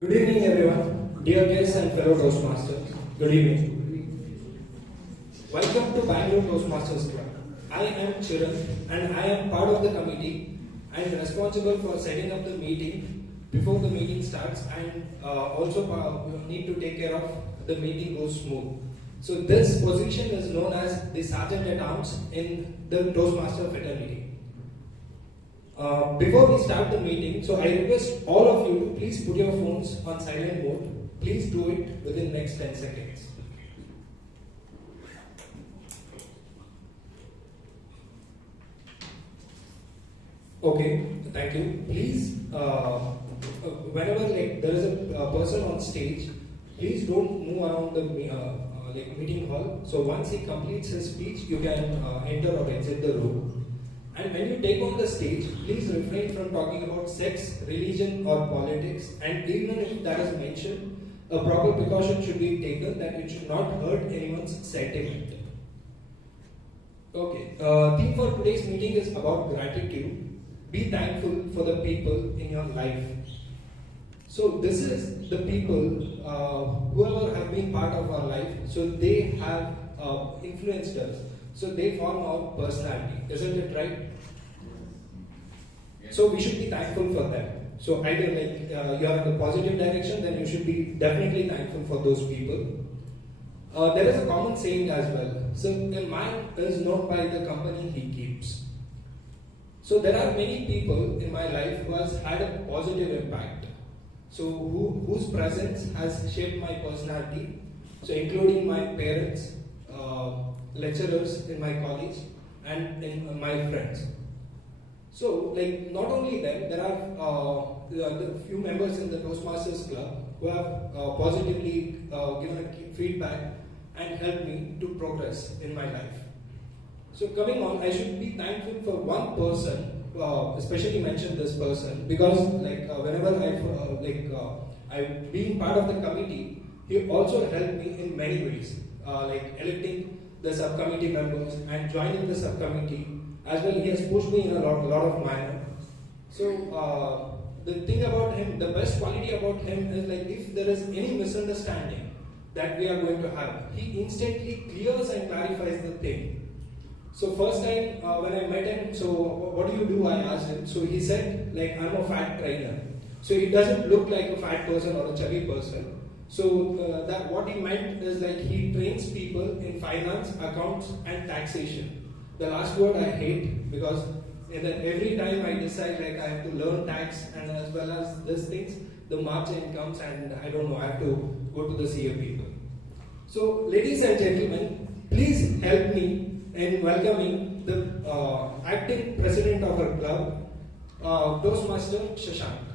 Good evening, everyone. Dear guests and fellow Toastmasters, good evening. Welcome to Bangalore Toastmasters Club. I am Chiran and I am part of the committee and responsible for setting up the meeting before the meeting starts and also need to take care of the meeting goes smooth. So this position is known as the Sergeant at Arms in the Toastmaster fraternity. Before we start the meeting, so I request all of you to please put your phones on silent mode. Please do it within the next 10 seconds. Okay, thank you. Please, whenever there is a person on stage, please don't move around the meeting hall. So once he completes his speech, you can enter or exit the room. And when you take on the stage, please refrain from talking about sex, religion or politics, and even if that is mentioned, a proper precaution should be taken that it should not hurt anyone's sentiment. Okay, theme for today's meeting is about gratitude. Be thankful for the people in your life. So this is the people, whoever have been part of our life, so they have influenced us. So they form our personality, isn't it right? Yes. So we should be thankful for them. So either you are in the positive direction, then you should be definitely thankful for those people. There is a common saying as well. So a man is known by the company he keeps. So there are many people in my life who has had a positive impact. So whose presence has shaped my personality. So including my parents, lecturers in my college and in my friends. So not only them, there are the few members in the Toastmasters Club who have positively given feedback and helped me to progress in my life. So coming on, I should be thankful for one person, especially mention this person, because whenever I've been part of the committee, he also helped me in many ways, electing the subcommittee members and joining the subcommittee. As well, he has pushed me in a lot of manner. So the thing about him, the best quality about him is if there is any misunderstanding that we are going to have, he instantly clears and clarifies the thing. So first time when I met him, so what do? I asked him. So he said I'm a fat trainer. So he doesn't look like a fat person or a chubby person. So that what he meant is he trains people in finance, accounts and taxation. The last word I hate because every time I decide I have to learn tax and as well as these things, the margin comes and I don't know, I have to go to the CA people. So ladies and gentlemen, please help me in welcoming the acting president of our club, Toastmaster Shashank.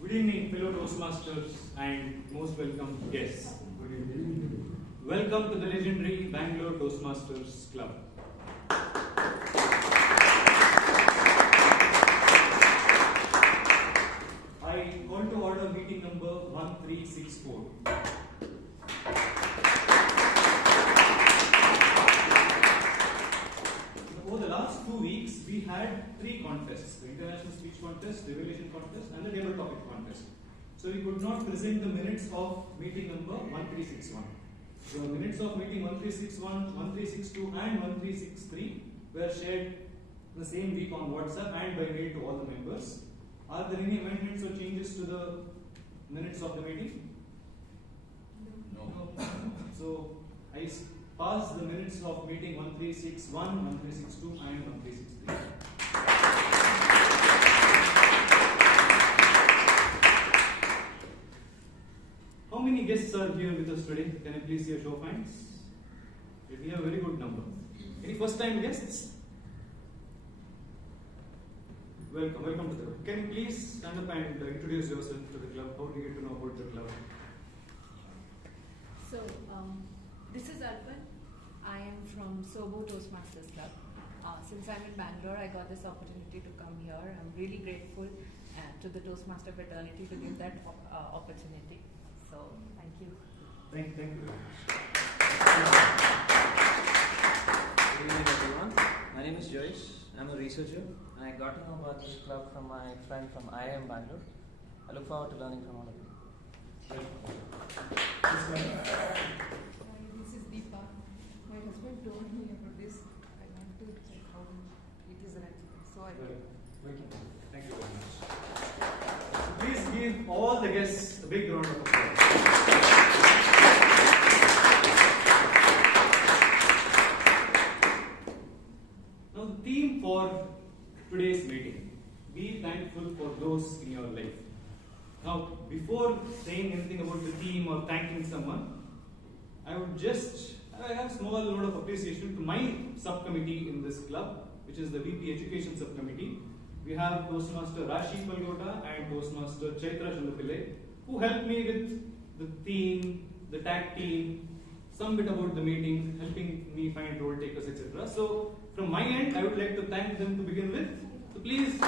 Good evening, fellow Toastmasters and most welcome guests. Good evening. Welcome to the legendary Bangalore Toastmasters Club. I call to order meeting number 1364. Over the last 2 weeks, we had 3 contests: the International Speech Contest, the Revelation Contest, and the Table Topic Contest. So we could not present the minutes of meeting number 1361. The minutes of meeting 1361, 1362, and 1363 were shared the same week on WhatsApp and by mail to all the members. Are there any amendments or changes to the minutes of the meeting? No. So I pass the minutes of meeting 1361, 1362 and 1363. How many guests are here with us today? Can I please see a show of hands? We have a very good number. Any first time guests? Welcome to the club. Can you please stand up and introduce yourself to the club? How do you get to know about the club? So, this is Arpan. I am from Sobo Toastmasters Club. Since I'm in Bangalore, I got this opportunity to come here. I'm really grateful to the Toastmaster fraternity to give that opportunity. So, thank you. Thank you very much. I'm a researcher and I got to know about this club from my friend from IIM Bangalore. I look forward to learning from all of you. Hi, this is Deepa. My husband told me about this. I want to check how it is run. So I Thank you very much. Please give all the guests a big round of applause. Now the theme for today's meeting, be thankful for those in your life. Now before saying anything about the theme or thanking someone, I have small note of appreciation to my subcommittee in this club, which is the VP Education Subcommittee. We have Toastmaster Rashi Palgota and Toastmaster Chaitra Chandapillai, who helped me with the theme, the tag team, some bit about the meeting, helping me find role takers, etc. So, from my end, I would like to thank them to begin with. So, please. I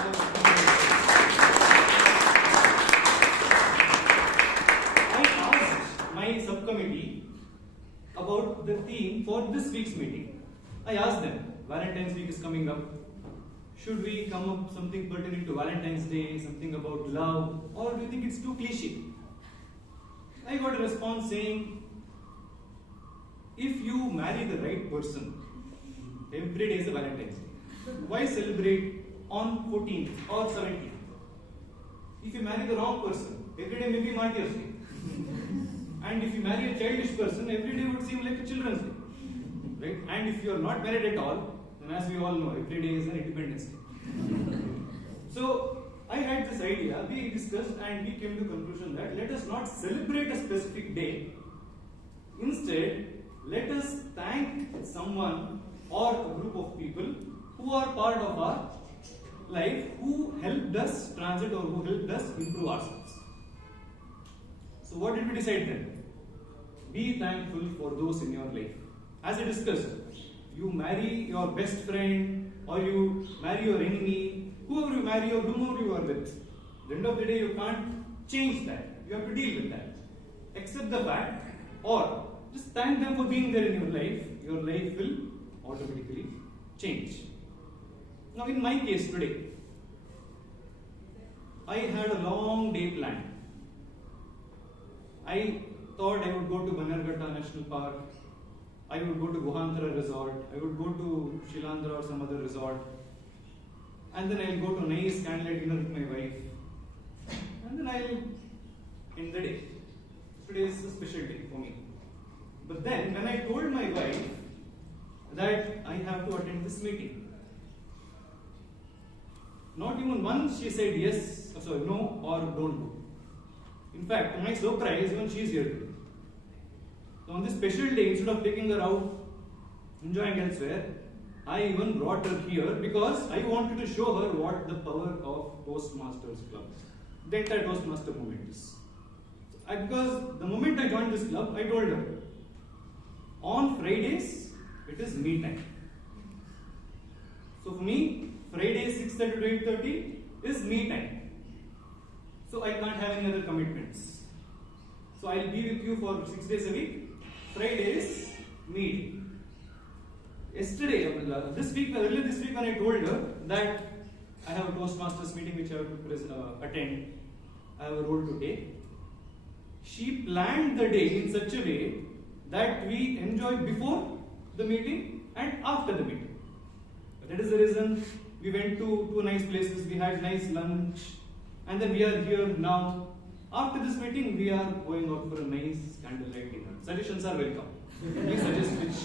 asked my subcommittee about the theme for this week's meeting. I asked them, Valentine's week is coming up. Should we come up something pertaining to Valentine's Day, something about love, or do you think it's too cliche? I got a response saying, if you marry the right person, every day is a Valentine's Day. Why celebrate on 14th or 17th? If you marry the wrong person, every day may be Martyrs Day. And if you marry a childish person, every day would seem like a children's day. Right? And if you are not married at all, then as we all know, every day is an Independence Day. So, I had this idea, we discussed and we came to the conclusion that let us not celebrate a specific day. Instead, let us thank someone or a group of people who are part of our life, who helped us transit or who helped us improve ourselves. So what did we decide then? Be thankful for those in your life. As I discussed, you marry your best friend or you marry your enemy, whoever you marry or whomever you are with. At the end of the day, you can't change that. You have to deal with that. Accept the fact or just thank them for being there in your life. Your life will automatically change. Now in my case today, I had a long day planned. I thought I would go to Bannerghatta National Park, I would go to Guhanthara Resort, I would go to Shilandra or some other resort, and then I'll go to a nice candlelight dinner with my wife, and then I'll end the day. Today is a special day for me. But then when I told my wife that I have to attend this meeting, not even once she said yes, no or don't do. In fact, to my surprise, even she is here today. So on this special day, instead of taking her out, enjoying elsewhere, I even brought her here because I wanted to show her what the power of Toastmasters Club, the entire Toastmaster movement is. Because the moment I joined this club, I told her, on Fridays, it is me time. So for me, Friday 6:30 to 8:30 is me time. So I can't have any other commitments. So I'll be with you for 6 days a week. Fridays, meet. Yesterday, earlier this week when I told her that I have a Toastmasters meeting which I have to attend, I have a role to take, she planned the day in such a way that we enjoy before the meeting and after the meeting. That is the reason we went to two nice places, we had nice lunch, and then we are here now. After this meeting, we are going out for a nice candlelight dinner. Suggestions are welcome. Please suggest which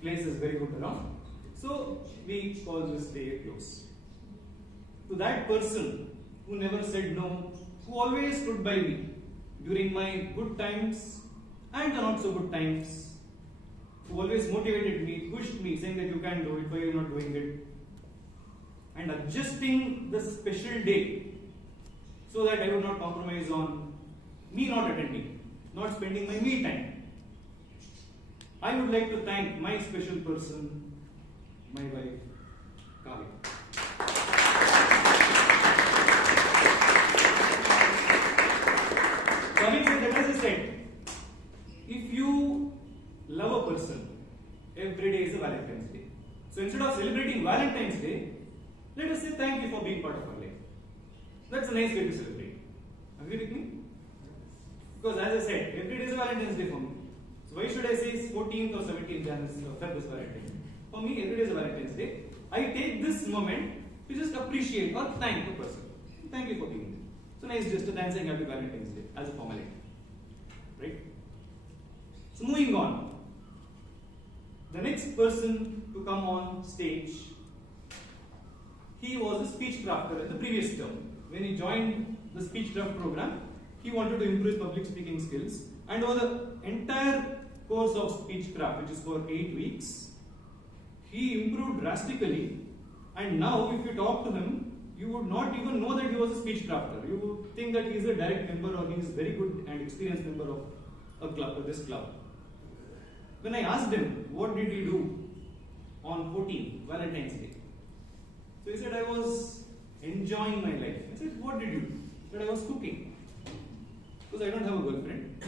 place is very good around. So, we call this day a close. To that person who never said no, who always stood by me during my good times and the not so good times, who always motivated me, pushed me, saying that you can do it, why you are not doing it, and adjusting the special day so that I would not compromise on me not attending, not spending my me time. I would like to thank my special person, my wife, Kavya. Having said that, as I said, if you love a person, every day is a Valentine's Day. So instead of celebrating Valentine's Day, Let us say thank you for being part of our life. That's a nice way to celebrate. Agree with me? Because as I said, every day is a Valentine's Day for me. So why should I say 14th or 17th January Feb is Valentine's Day? For me, every day is a Valentine's Day. I take this moment to just appreciate or thank the person. Thank you for being there. So nice just a dance saying Happy Valentine's Day as a formality. Right? So moving on. The next person to come on stage, he was a speech crafter in the previous term. When he joined the speech craft program, he wanted to improve his public speaking skills, and over the entire course of speech craft, which is for 8 weeks, he improved drastically. And now if you talk to him, you would not even know that he was a speech crafter. You would think that he is a direct member or he is a very good and experienced member of a club, or this club. When I asked him, what did he do on 14th, Valentine's Day? So he said, I was enjoying my life. I said, what did you do? He said, I was cooking. Because I don't have a girlfriend.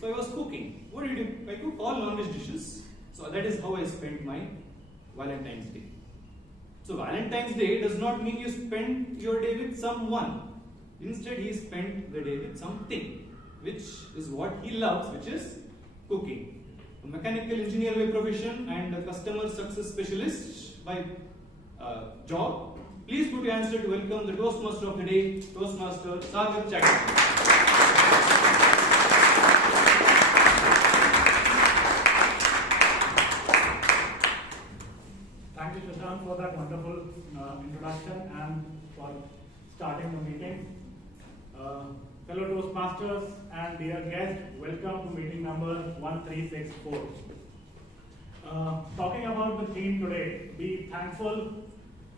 So I was cooking. What did you do? I cook all non-veg dishes. So that is how I spent my Valentine's Day. So Valentine's Day does not mean you spend your day with someone. Instead, he spent the day with something, which is what he loves, which is cooking. A mechanical engineer by profession and a customer success specialist by job. Please put your hands to welcome the Toastmaster of the day, Toastmaster Sagar Chatterjee. Thank you, Shashank, for that wonderful introduction and for starting the meeting. Fellow Toastmasters and dear guests, welcome to meeting number 1364. Talking about the theme today, be thankful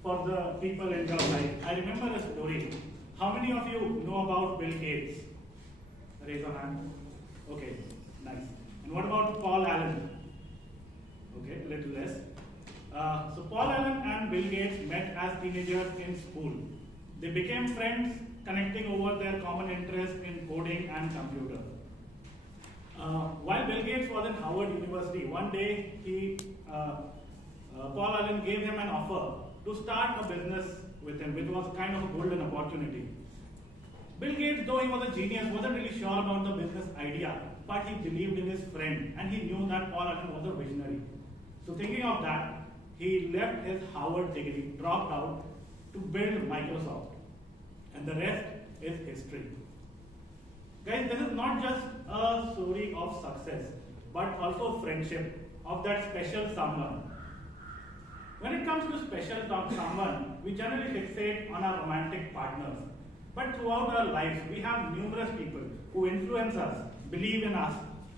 for the people in your life. I remember a story. How many of you know about Bill Gates? Raise your hand. Okay, nice. And what about Paul Allen? Okay, a little less. So Paul Allen and Bill Gates met as teenagers in school. They became friends, connecting over their common interest in coding and computer. While Bill Gates was in Harvard University, one day Paul Allen gave him an offer to start a business with him, which was kind of a golden opportunity. Bill Gates, though he was a genius, wasn't really sure about the business idea, but he believed in his friend and he knew that Paul Allen was a visionary. So thinking of that, he left his Harvard degree, dropped out to build Microsoft. And the rest is history. Guys, this is not just a story of success, but also friendship of that special someone. When it comes to special someone, we generally fixate on our romantic partners. But throughout our lives, we have numerous people who influence us, believe in us,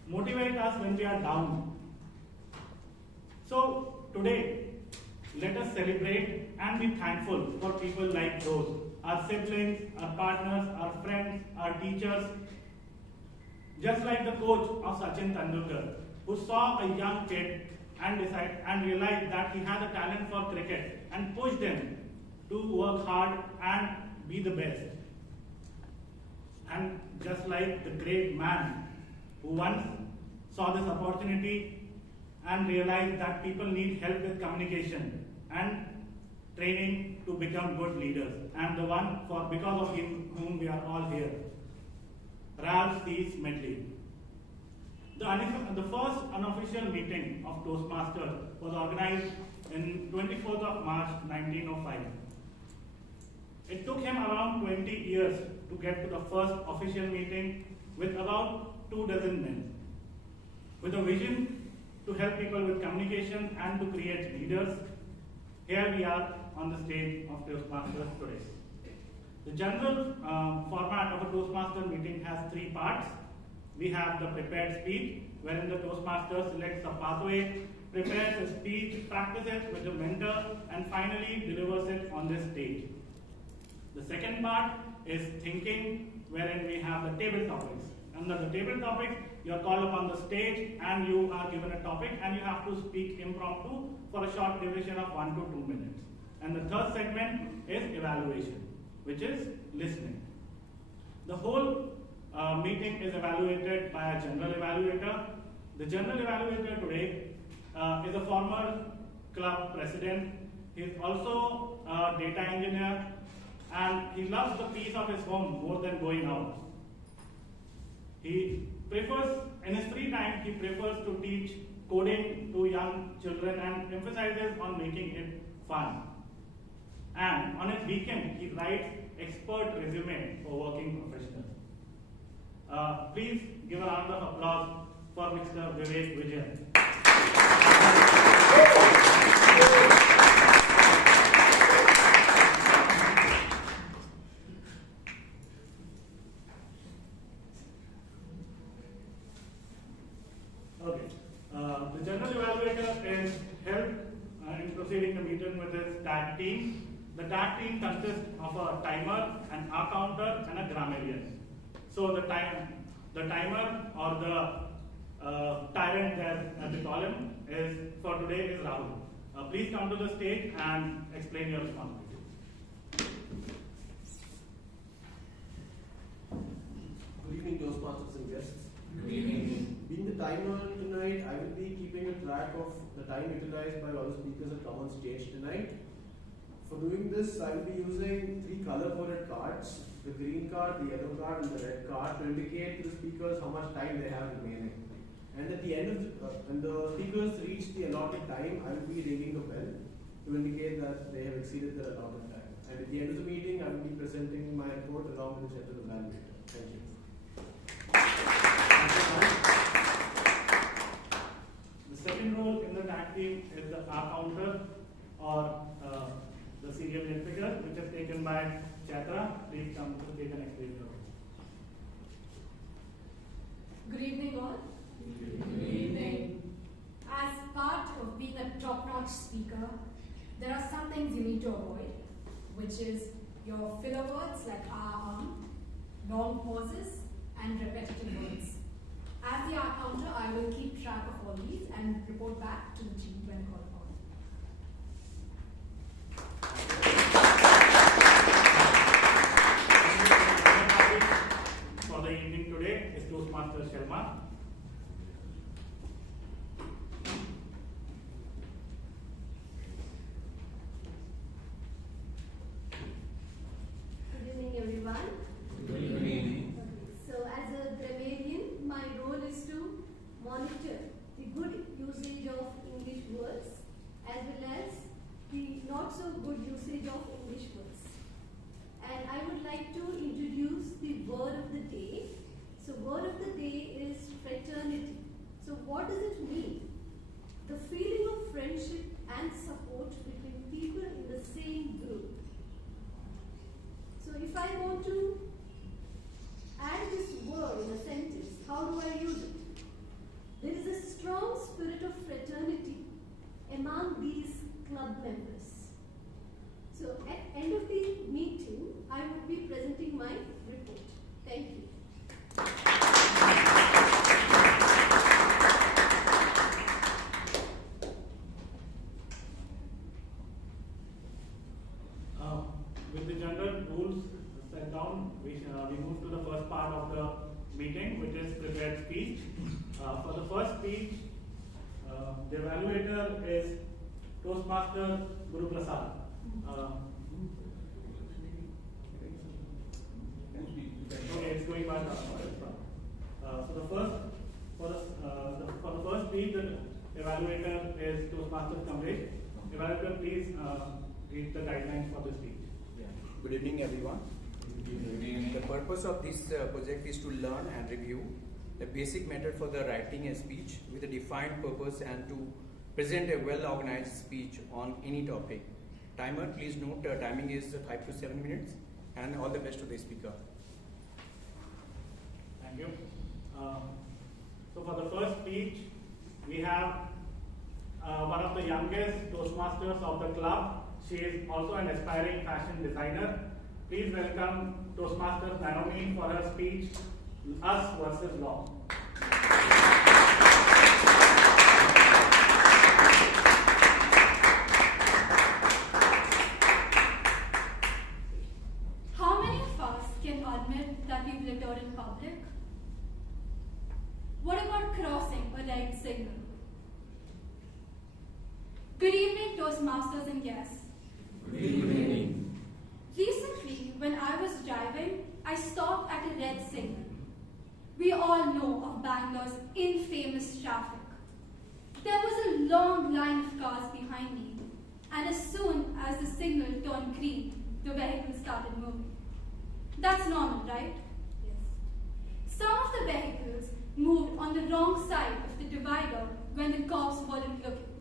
motivate us when we are down. So today, let us celebrate and be thankful for people like those. Our siblings, our partners, our friends, our teachers. Just like the coach of Sachin Tendulkar, who saw a young kid and realized that he had a talent for cricket and pushed him to work hard and be the best. And just like the great man who once saw this opportunity and realized that people need help with communication and training to become good leaders, and the one because of whom we are all here, Ralph C. Smedley. The first unofficial meeting of Toastmasters was organized in 24th of March 1905. It took him around 20 years to get to the first official meeting with about 24 men. With a vision to help people with communication and to create leaders, here we are on the stage of Toastmasters today. The general format of a Toastmaster meeting has 3 parts. We have the prepared speech, wherein the Toastmaster selects a pathway, prepares a speech, practices with the mentor, and finally delivers it on this stage. The second part is thinking, wherein we have the table topics. Under the table topics, you are called upon the stage and you are given a topic and you have to speak impromptu for a short duration of 1 to 2 minutes. And the third segment is evaluation, which is listening. The whole meeting is evaluated by a general evaluator. The general evaluator today is a former club president He's also a data engineer, and he loves the peace of his home more than going out. He prefers, in his free time, he prefers to teach coding to young children and emphasizes on making it fun. And on his weekend, he writes expert resume for working professionals. Please give a round of applause for Mr. Vivek Vijayan. Okay. The general evaluator is held in proceeding the meeting with his tag team. The tag team consists of a timer, an R counter, and a grammarian. So the timer or the tyrant there, as we call him, is for today is Rahul. Please come to the stage and explain your responsibility. Good evening, Toastmasters and guests. Good evening. Being the timer tonight, I will be keeping a track of the time utilized by all the speakers that come on stage tonight. For doing this, I will be using 3 color-coded cards: the green card, the yellow card, and the red card, to indicate to the speakers how much time they have remaining. And at the end of when the speakers reach the allotted time, I will be ringing the bell to indicate that they have exceeded their allotted time. And at the end of the meeting, I will be presenting my report along with the general evaluator. Thank you. The second role in the tag team is the R counter or the serial name figure, which is taken by Chatra. Please come to take an explanation. Good evening, all. Good evening. As part of being a top-notch speaker, there are some things you need to avoid, which is your filler words like long pauses, and repetitive words. As the R counter, I will keep track of all these and report back to the team when called upon. For the evening today is Toastmaster Sharma. Good evening, everyone. Good evening. So, as a grammarian, my role is to monitor the good usage of English words as well as the not so good usage of English words. And I would like to introduce the word of the day. So, word of the day is fraternity. So, what does it mean? The feeling of friendship and support between people in the same group. So, if I want to add this word in a sentence, how do I use it? There is a strong spirit of fraternity among these club members. So at end of the meeting, I would be presenting my report. Thank you. With the general rules set down, we move to the first part of the meeting, which is prepared speech. For the first speech, the evaluator is Toastmaster Guru Prasad. Okay, it's going back. So for the first speech, the evaluator is Toastmaster Kamlesh. Evaluator, please read the guidelines for the speech. Good evening, everyone. The purpose of this project is to learn and review the basic method for the writing a speech with a defined purpose and to present a well-organized speech on any topic. Timer, please note timing is 5 to 7 minutes, and all the best to the speaker. Thank you. So for the first speech, we have one of the youngest Toastmasters of the club. She is also an aspiring fashion designer. Please welcome Toastmaster Naomi for her speech, Us versus Law. How many of us can admit that we've littered in public? What about crossing a red signal? Good evening, Toastmasters and guests. evening. Recently, when I was driving, I stopped at a red signal. We all know of Bangalore's infamous traffic. There was a long line of cars behind me, and as soon as the signal turned green, the vehicle started moving. That's normal, right? Yes. Some of the vehicles moved on the wrong side of the divider when the cops weren't looking.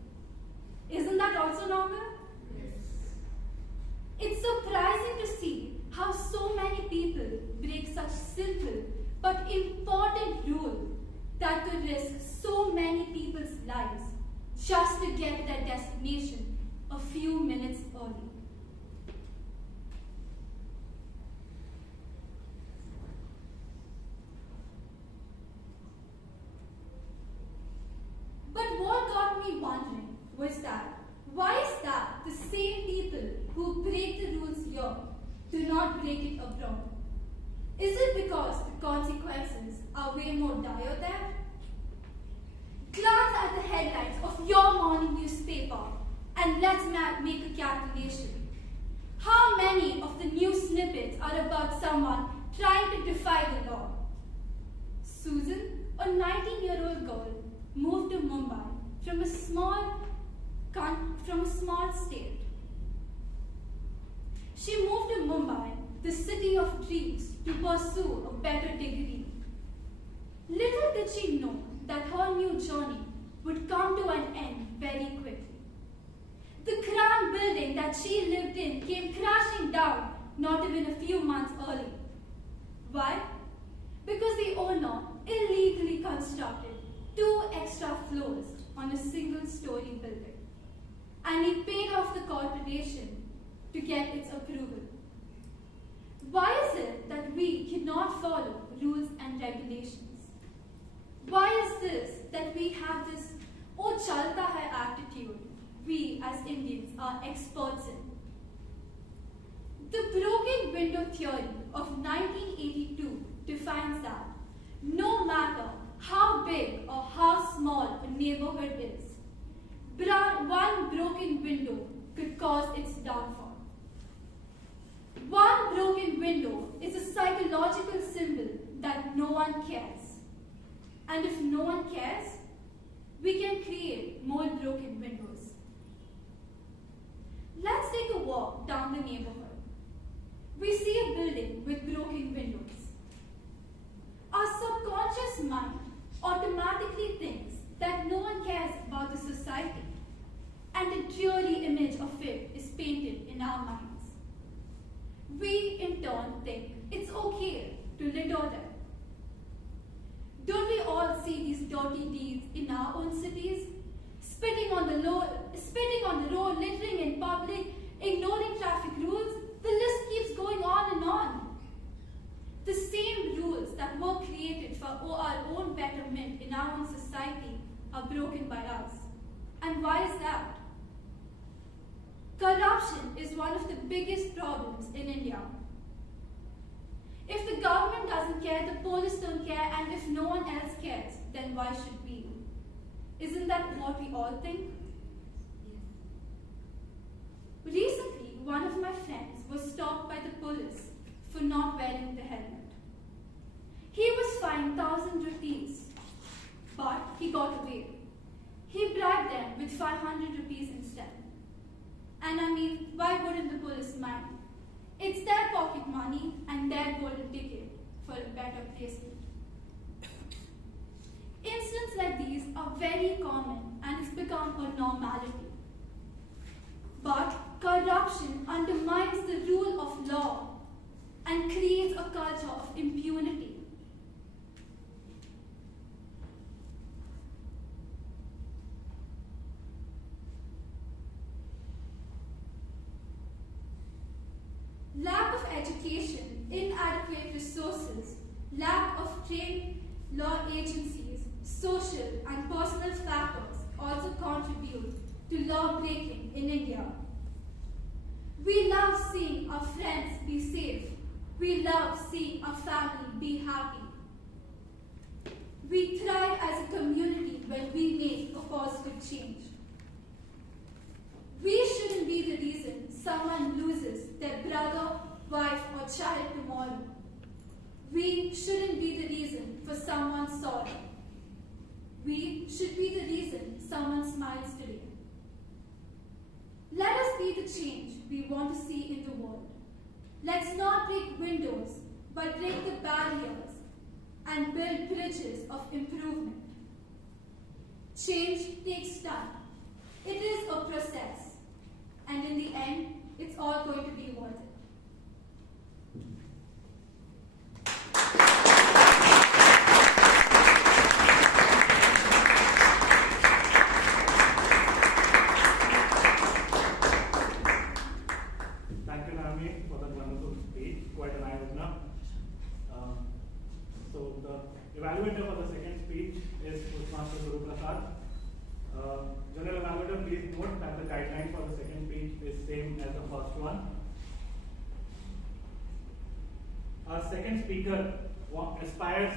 Isn't that also normal? Yes. It's surprising to see how so many people break such simple but important rule that could risk so many people's lives just to get to their destination a few minutes early. But what got me wondering was that why is that the same people who break the rules here do not break it abroad? Is it because the consequences are way more dire there? Glance at the headlines of your morning newspaper and let's make a calculation. How many of the news snippets are about someone trying to defy the law? Susan, a 19-year-old girl, moved to Mumbai from a small state. She moved to Mumbai, the city of dreams, to pursue a better degree. Little did she know that her new journey would come to an end very quickly. The cramped building that she lived in came crashing down not even a few months early. Why? Because the owner illegally constructed 2 extra floors on a single-story building, and he paid off the corporation to get its approval. Why is it that we cannot follow rules and regulations? Why is this that we have this "oh chalta hai" attitude we as Indians are experts in? The broken window theory of 1982 defines that no matter how big or how small a neighborhood is, one broken window could cause its downfall. One broken window is a psychological symbol that no one cares. And if no one cares, we can create more broken windows. Let's take a walk down the neighborhood. We see a building with broken windows. Our subconscious mind automatically thinks that no one cares about the society, and a dreary image of it is painted in our minds. We, in turn, think it's okay to litter there. Don't we all see these dirty deeds in our own cities? Spitting on the road, littering in public, ignoring traffic rules, the list keeps going on and on. The same rules that were created for our own betterment in our own society are broken by us. And why is that? Corruption is one of the biggest problems in India. If the government doesn't care, the police don't care, and if no one else cares, then why should we? Isn't that what we all think? Recently, one of my friends was stopped by the police for not wearing the helmet. He was fined 1,000 rupees, but he got away. He bribed them with 500 rupees instead. And I mean, why wouldn't the police mind? It's their pocket money and their golden ticket for a better placement. Incidents like these are very common and it's become a normality. But corruption undermines the rule of law and creates a culture of impunity. Lack of education, inadequate resources, lack of trained law agencies, social and personal factors also contribute to law breaking in India. We love seeing our friends be safe. We love seeing our family be happy. We thrive as a community when we make a positive change. We shouldn't be the reason someone wife, or child tomorrow. We shouldn't be the reason for someone's sorrow. We should be the reason someone smiles today. Let us be the change we want to see in the world. Let's not break windows, but break the barriers and build bridges of improvement. Change takes time. It is a process. And in the end, it's all going to be worth it. Thank you, Naomi, for that wonderful speech. Quite an eye-opener. So the evaluator for the second speech is Toastmaster Guru Prasad. General evaluator, please note that the guideline for the second speech is same as the first one. Our second speaker aspires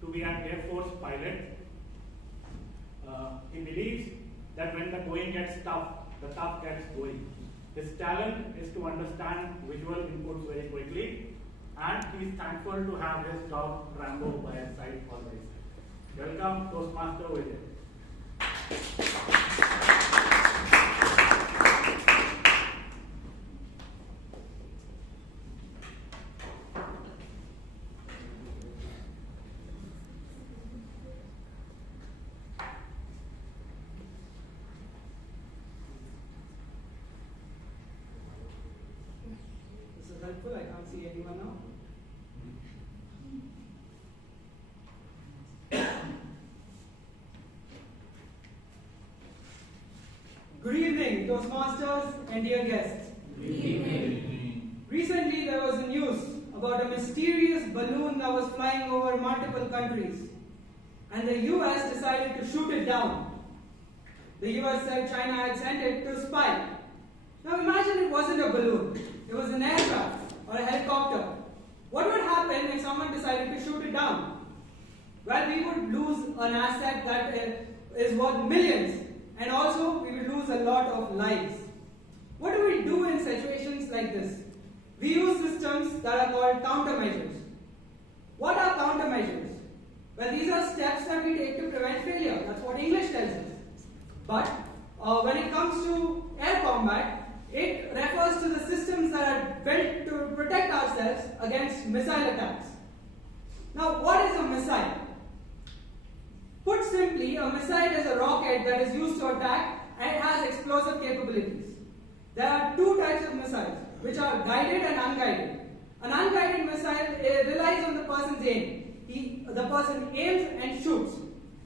to be an Air Force pilot. He believes that when the going gets tough, the tough gets going. His talent is to understand visual inputs very quickly, and he is thankful to have his dog Rambo by his side always. Welcome, Toastmaster Vijay. This is helpful. I can't see anyone now. Good evening, Toastmasters and dear guests. Good evening. Recently, there was a news about a mysterious balloon that was flying over multiple countries, and the US decided to shoot it down. The US said China had sent it to spy. Now imagine it wasn't a balloon, it was an aircraft or a helicopter. What would happen if someone decided to shoot it down? Well, we would lose an asset that is worth millions, and also we would lose a lot of lives. What do we do in situations like this? We use systems that are called countermeasures. What are countermeasures? Well, these are steps that we take to prevent failure. That's what English tells us. But when it comes to air combat, it refers to the systems that are built to protect ourselves against missile attacks. Now, what is a missile? Put simply, a missile is a rocket that is used to attack and it has explosive capabilities. There are two types of missiles, which are guided and unguided. An unguided missile relies on the person's aim. The person aims and shoots.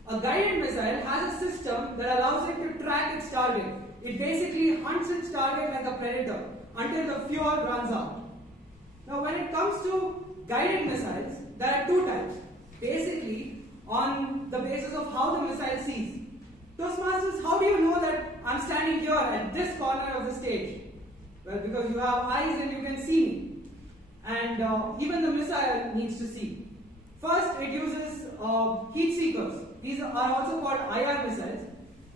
A guided missile has a system that allows it to track its target. It basically hunts its target like a predator until the fuel runs out. Now, when it comes to guided missiles, there are two types. Basically, on the basis of how the missile sees. Toastmasters, how do you know that I'm standing here at this corner of the stage? Well, because you have eyes and you can see me. And even the missile needs to see. First, it uses heat seekers. These are also called IR missiles.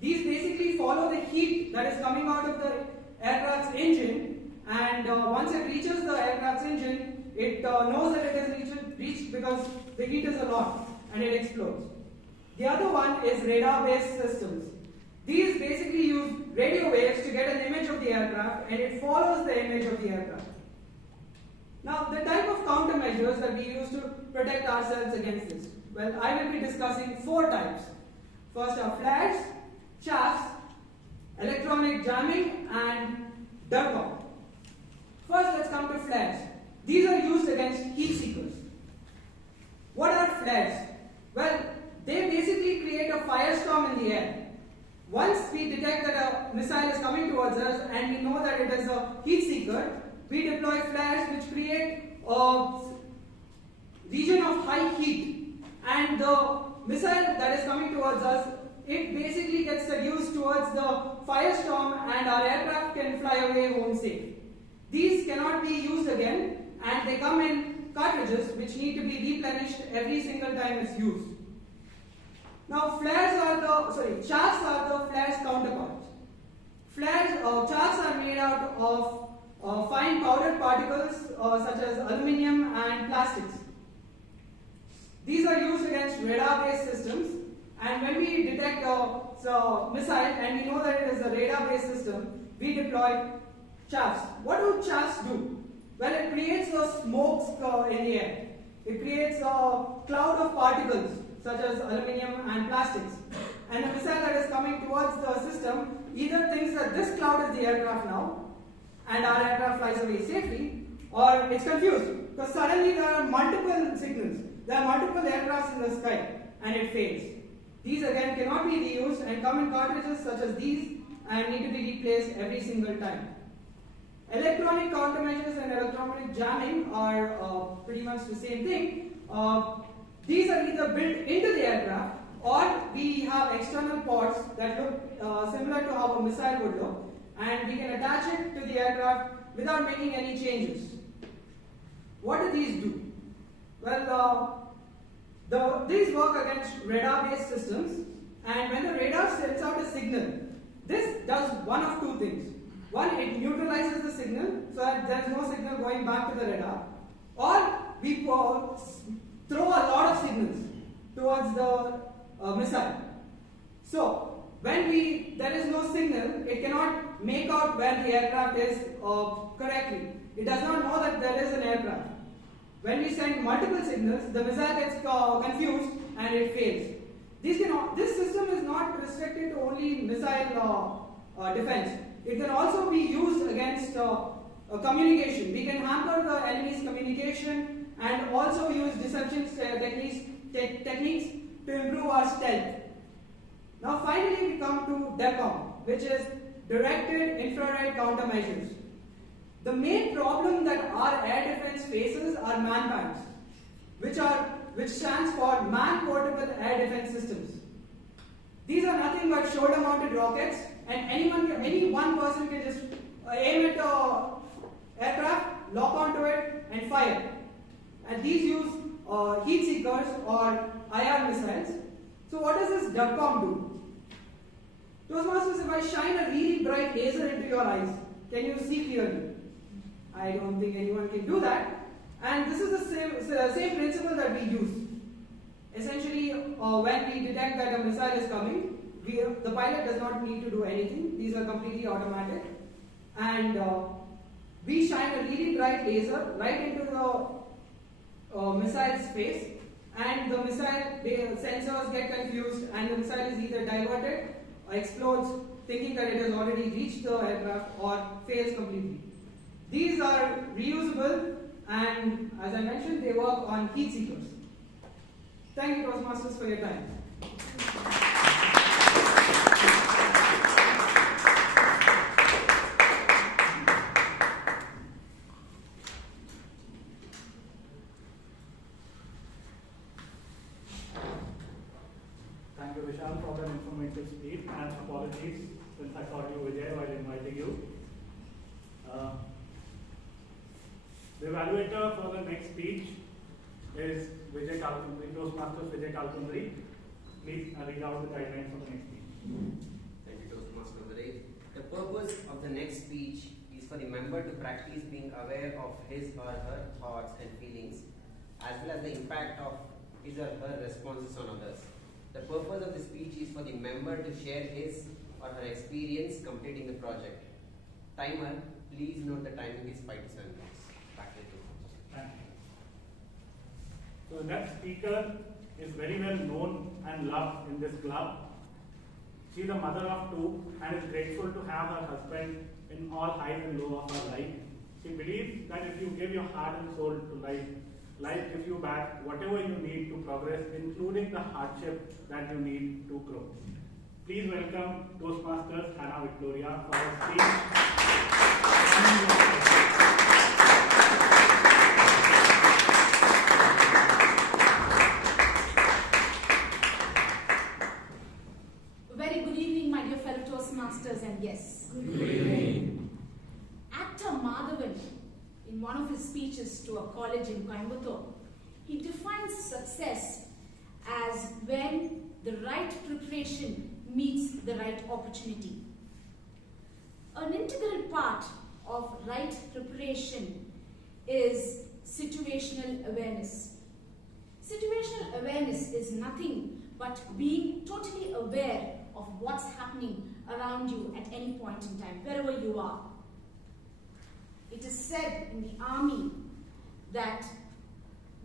These basically follow the heat that is coming out of the aircraft's engine, and once it reaches the aircraft's engine, it knows that it has reached because the heat is a lot, and it explodes. The other one is radar-based systems. These basically use radio waves to get an image of the aircraft, and it follows the image of the aircraft. Now, the type of countermeasures that we use to protect ourselves against this. Well, I will be discussing four types. First are flares, chaffs, electronic jamming, and DERCOM. First, let's come to flares. These are used against heat seekers. What are flares? Well, they basically create a firestorm in the air. Once we detect that a missile is coming towards us and we know that it is a heat seeker, we deploy flares which create a region of high heat, and the missile that is coming towards us, it basically gets seduced towards the firestorm and our aircraft can fly away home safe. These cannot be used again, and they come in cartridges which need to be replenished every single time it's used. Now, chaffs are the flares counterparts. Chaffs are made out of fine powdered particles such as aluminium and plastics. These are used against radar-based systems, and when we detect a missile and we know that it is a radar-based system, we deploy chaffs. What do chaffs do? Well, it creates a smoke in the air. It creates a cloud of particles such as aluminium and plastics. And the missile that is coming towards the system either thinks that this cloud is the aircraft now and our aircraft flies away safely, or it's confused because suddenly there are multiple signals. There are multiple aircrafts in the sky and it fails. These again cannot be reused and come in cartridges such as these and need to be replaced every single time. Electronic countermeasures and electronic jamming are pretty much the same thing. These are either built into the aircraft or we have external ports that look similar to how a missile would look, and we can attach it to the aircraft without making any changes. What do these do? Well, these work against radar-based systems, and when the radar sends out a signal, this does one of two things. One, it neutralizes the signal so that there is no signal going back to the radar, or we throw a lot of signals towards the missile. So, when there is no signal, it cannot make out where the aircraft is correctly. It does not know that there is an aircraft. When we send multiple signals, the missile gets confused and it fails. This system is not restricted to only missile defense. It can also be used against communication. We can hamper the enemy's communication and also use deception techniques to improve our stealth. Now finally we come to DECOM, which is Directed Infrared Countermeasures. The main problem that our air defense faces are manpans, which stands for Man-Portable Air Defense Systems. These are nothing but shoulder-mounted rockets, and any one person can just aim at an aircraft, lock onto it, and fire. And these use heat seekers or IR missiles. So what does this DECOM do? Toastmasters, if I shine a really bright laser into your eyes, can you see clearly? I don't think anyone can do that. And this is the same principle that we use. Essentially, when we detect that a missile is coming, the pilot does not need to do anything. These are completely automatic. And we shine a really bright laser right into the missile's face, and the missile sensors get confused, and the missile is either diverted or explodes, thinking that it has already reached the aircraft, or fails completely. These are reusable, and as I mentioned, they work on heat seekers. Thank you, Toastmasters, for your time. Thank you, Vishal, for that informative speech, and apologies since I thought you were there while inviting you. The evaluator for the next speech is Vijay Kalkundri, Toastmasters Vijay Kalkundri. Please read out the guidelines for the next speech. Thank you, Toastmaster Vijay. The purpose of the next speech is for the member to practice being aware of his or her thoughts and feelings, as well as the impact of his or her responses on others. The purpose of the speech is for the member to share his or her experience completing the project. Timer, please note the timing is 5 to 7 minutes. Back to you. Thank you. So the next speaker is very well known and loved in this club. She is a mother of 2 and is grateful to have her husband in all highs and lows of her life. She believes that if you give your heart and soul to life, life gives you back whatever you need to progress, including the hardship that you need to grow. Please welcome Toastmasters Hannah Victoria for her speech. Very good evening, my dear fellow Toastmasters, and yes. Good evening. Actor Madhavan, in one of his speeches to a college in Coimbatore, he defines success as when the right preparation meets the right opportunity. An integral part of of right preparation is situational awareness. Situational awareness is nothing but being totally aware of what's happening around you at any point in time, wherever you are. It is said in the army that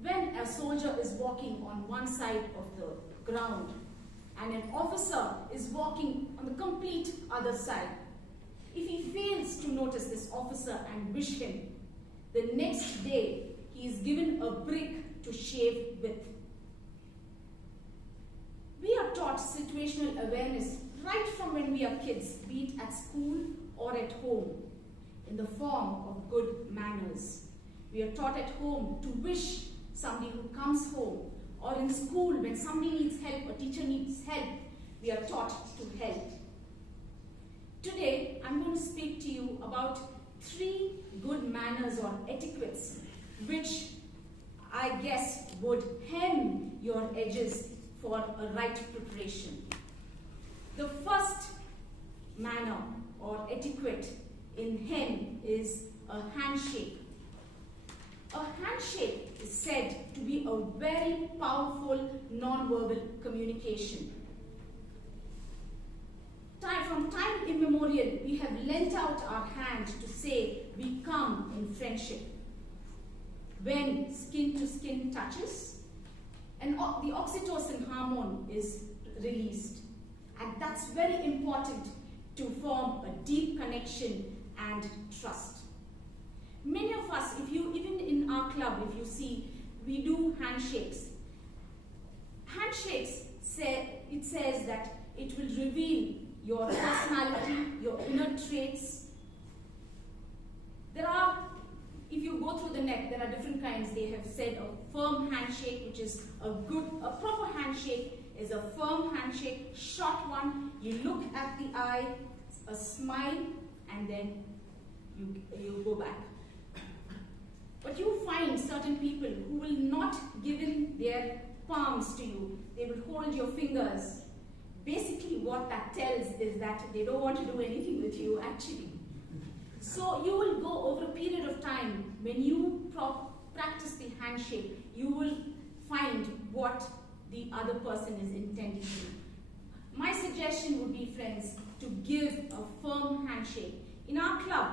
when a soldier is walking on one side of the ground and an officer is walking on the complete other side, if he fails to notice this officer and wish him, the next day he is given a brick to shave with. We are taught situational awareness right from when we are kids, be it at school or at home, in the form of good manners. We are taught at home to wish somebody who comes home, or in school when somebody needs help, a teacher needs help, we are taught to help. Today, I'm going to speak to you about 3 good manners or etiquettes which I guess would hem your edges for a right preparation. The first manner or etiquette in hem is a handshake. A handshake is said to be a very powerful non-verbal communication. From time immemorial, we have lent out our hand to say we come in friendship. When skin to skin touches, and the oxytocin hormone is released. And that's very important to form a deep connection and trust. Many of us, even in our club, if you see, we do handshakes. Handshakes, it says that it will reveal your personality, your inner traits. If you go through the neck, there are different kinds. They have said a firm handshake, which is a proper handshake is a firm handshake, short one. You look at the eye, a smile, and then you go back. But you find certain people who will not give in their palms to you. They will hold your fingers. Basically, what that tells is that they don't want to do anything with you, actually. So you will go over a period of time, when you practice the handshake, you will find what the other person is intending to do. My suggestion would be, friends, to give a firm handshake. In our club,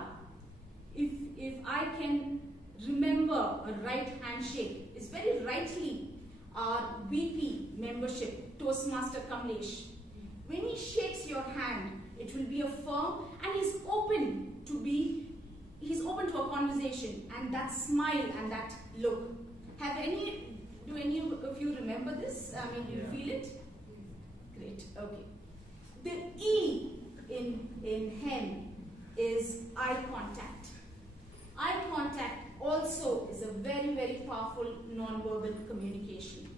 if I can remember a right handshake, it's very rightly our VP membership, Toastmaster Kamlesh. When he shakes your hand, it will be a firm, and he's open to a conversation, and that smile and that look. Do any of you remember this? I mean, do you feel it? Great, okay. The E in hem is eye contact. Eye contact also is a very, very powerful non-verbal communication.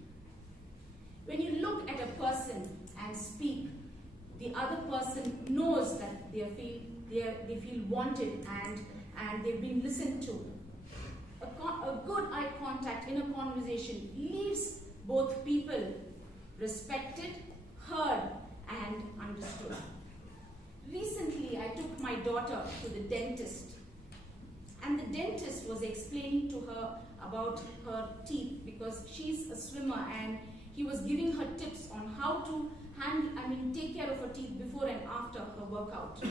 When you look at a person and speak, the other person knows that they feel wanted and they've been listened to. A good eye contact in a conversation leaves both people respected, heard, and understood. Recently, I took my daughter to the dentist, and the dentist was explaining to her about her teeth because she's a swimmer, and he was giving her tips on how to take care of her teeth before and after her workout.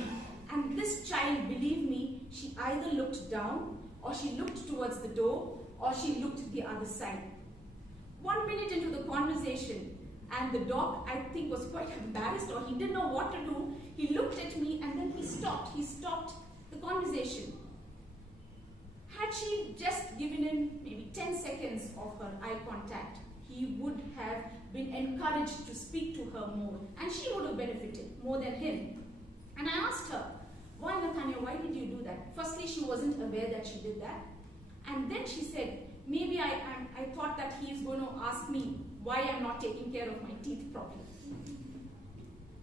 And this child, believe me, she either looked down, or she looked towards the door, or she looked the other side. 1 minute into the conversation, and the dog, I think, was quite embarrassed, or he didn't know what to do. He looked at me, and then he stopped. He stopped the conversation. Had she just given him maybe 10 seconds of her eye contact, he would have been encouraged to speak to her more, and she would have benefited more than him. And I asked her, why, Nathania, why did you do that? Firstly, she wasn't aware that she did that. And then she said, maybe I thought that he is going to ask me why I'm not taking care of my teeth properly.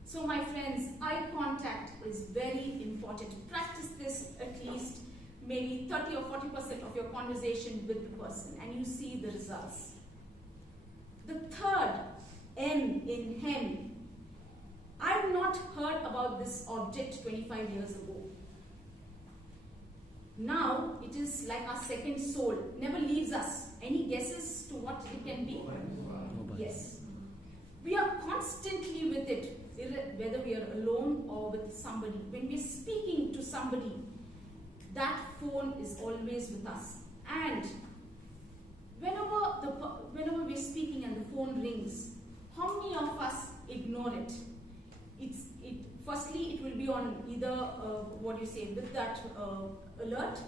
So my friends, eye contact is very important. Practice this at least maybe 30 or 40% of your conversation with the person, and you see the results. The third M in hem. I've not heard about this object 25 years ago. Now it is like our second soul, never leaves us. Any guesses to what it can be? Yes. We are constantly with it, whether we are alone or with somebody. When we are speaking to somebody, that phone is always with us. And whenever we're speaking and the phone rings, how many of us ignore it? Firstly, it will be on either, with that alert,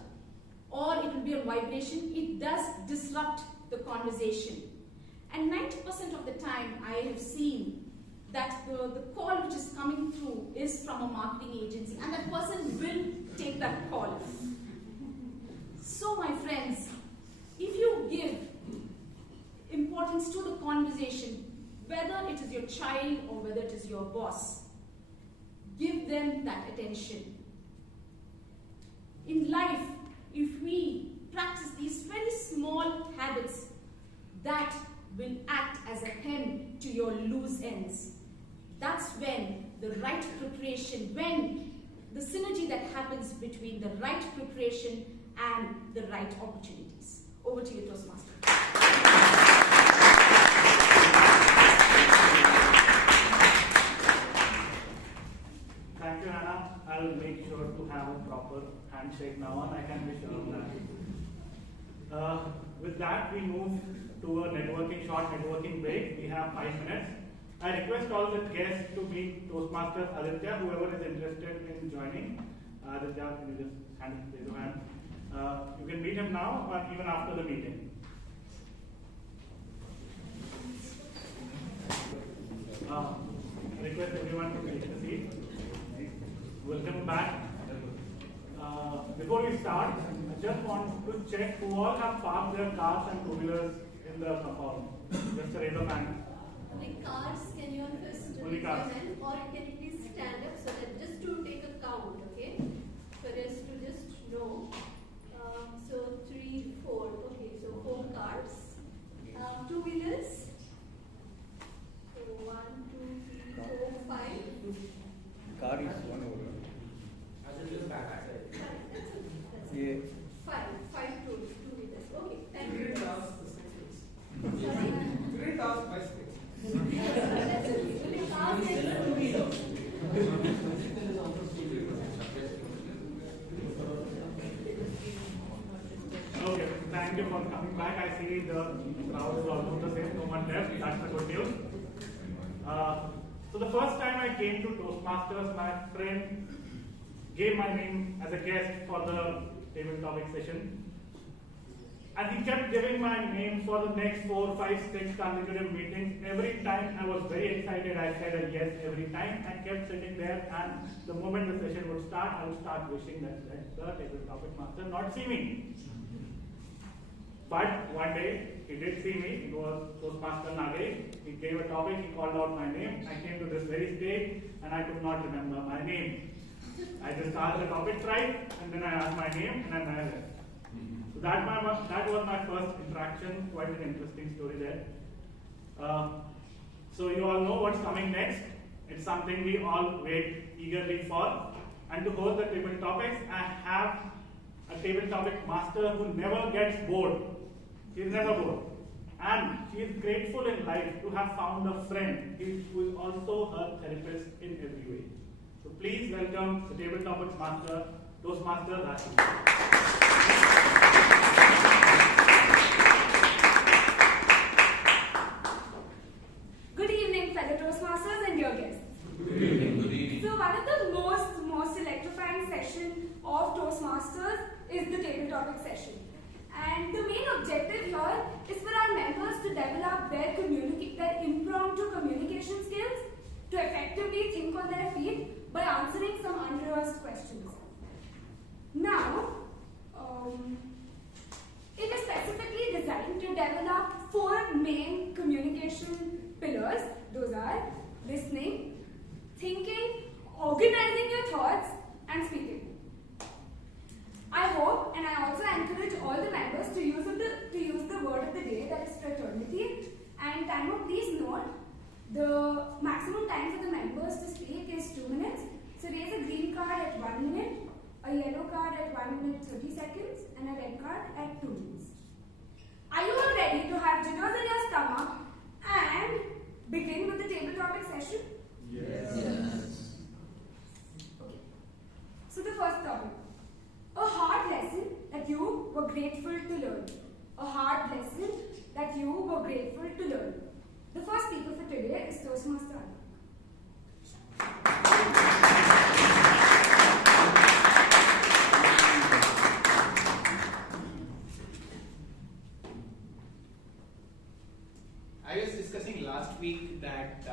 or it will be on vibration. It does disrupt the conversation. And 90% of the time, I have seen that the call which is coming through is from a marketing agency, and that person will take that call. So, my friends, if you give importance to the conversation, whether it is your child or whether it is your boss, give them that attention. In life, if we practice these very small habits, that will act as a hem to your loose ends. That's when the right preparation, when the synergy that happens between the right preparation and the right opportunities. Over to you, Toastmaster. Thank you, Hannah. I'll make sure to have a proper handshake now on. I can be sure of that. With that, we move to a short networking break. We have 5 minutes. I request all the guests to meet Toastmaster Aditya, whoever is interested in joining. Aditya, can you just raise your hand? You can meet him now or even after the meeting. I request everyone to take a seat. Welcome back. Before we start, I just want to check who all have parked their cars and two-wheelers in the compound. Just raise a hand. Only cars, can you all first Only raise your cars. hand, or can you please stand up so that just to take a count, okay? For us to just know. So 3, 4, okay, so 4 cars. Two-wheelers. So 1, 2, 3, 4, 5. Car is one over. Yeah. 5 two-wheelers. Okay, thank you. Sorry? Great task, bicycles. That's okay. Only cars and two-wheelers. Okay, thank you for coming back. I see the crowd is almost the same, no one left. That's the good news. So the first time I came to Toastmasters, my friend gave my name as a guest for the table topic session. And he kept giving my name for the next 4, 5, 6 consecutive meetings. Every time I was very excited, I said a yes every time. I kept sitting there, and the moment the session would start, I would start wishing that the table topic master not see me. But one day, he did see me. It was Toastmaster Nage. He gave a topic, he called out my name. I came to this very stage, and I could not remember my name. I just asked the topics right, and then I asked my name, and then I left. So that was my first interaction. Quite an interesting story there. So you all know what's coming next. It's something we all wait eagerly for. And to host the table topics, I have a table topic master who never gets bored. She's never bored. And she is grateful in life to have found a friend who is also her therapist in every way. So please welcome the table topics master, Toastmaster Rashi. Good evening, fellow Toastmasters and dear guests. Good evening. Good evening. So one of the most electrifying session of Toastmasters is the table topic session. And the main objective here is for our members to develop their impromptu communication skills, to effectively think on their feet by answering some unrehearsed questions. Now, it is specifically designed to develop 4 main communication pillars. Those are listening, thinking, organizing your thoughts, and speaking. I hope, and I also encourage all the members to use the word of the day, that is fraternity. And time of please note, the maximum time for the members to speak is 2 minutes. So raise a green card at 1 minute, a yellow card at 1 minute 30 seconds and a red card at 2 minutes. Are you all ready to have jitters in your stomach and begin with the table topic session? Yes. Okay. So the first topic. A hard lesson that you were grateful to learn. A hard lesson that you were grateful to learn. The first speaker for today is Toastmaster. I was discussing last week that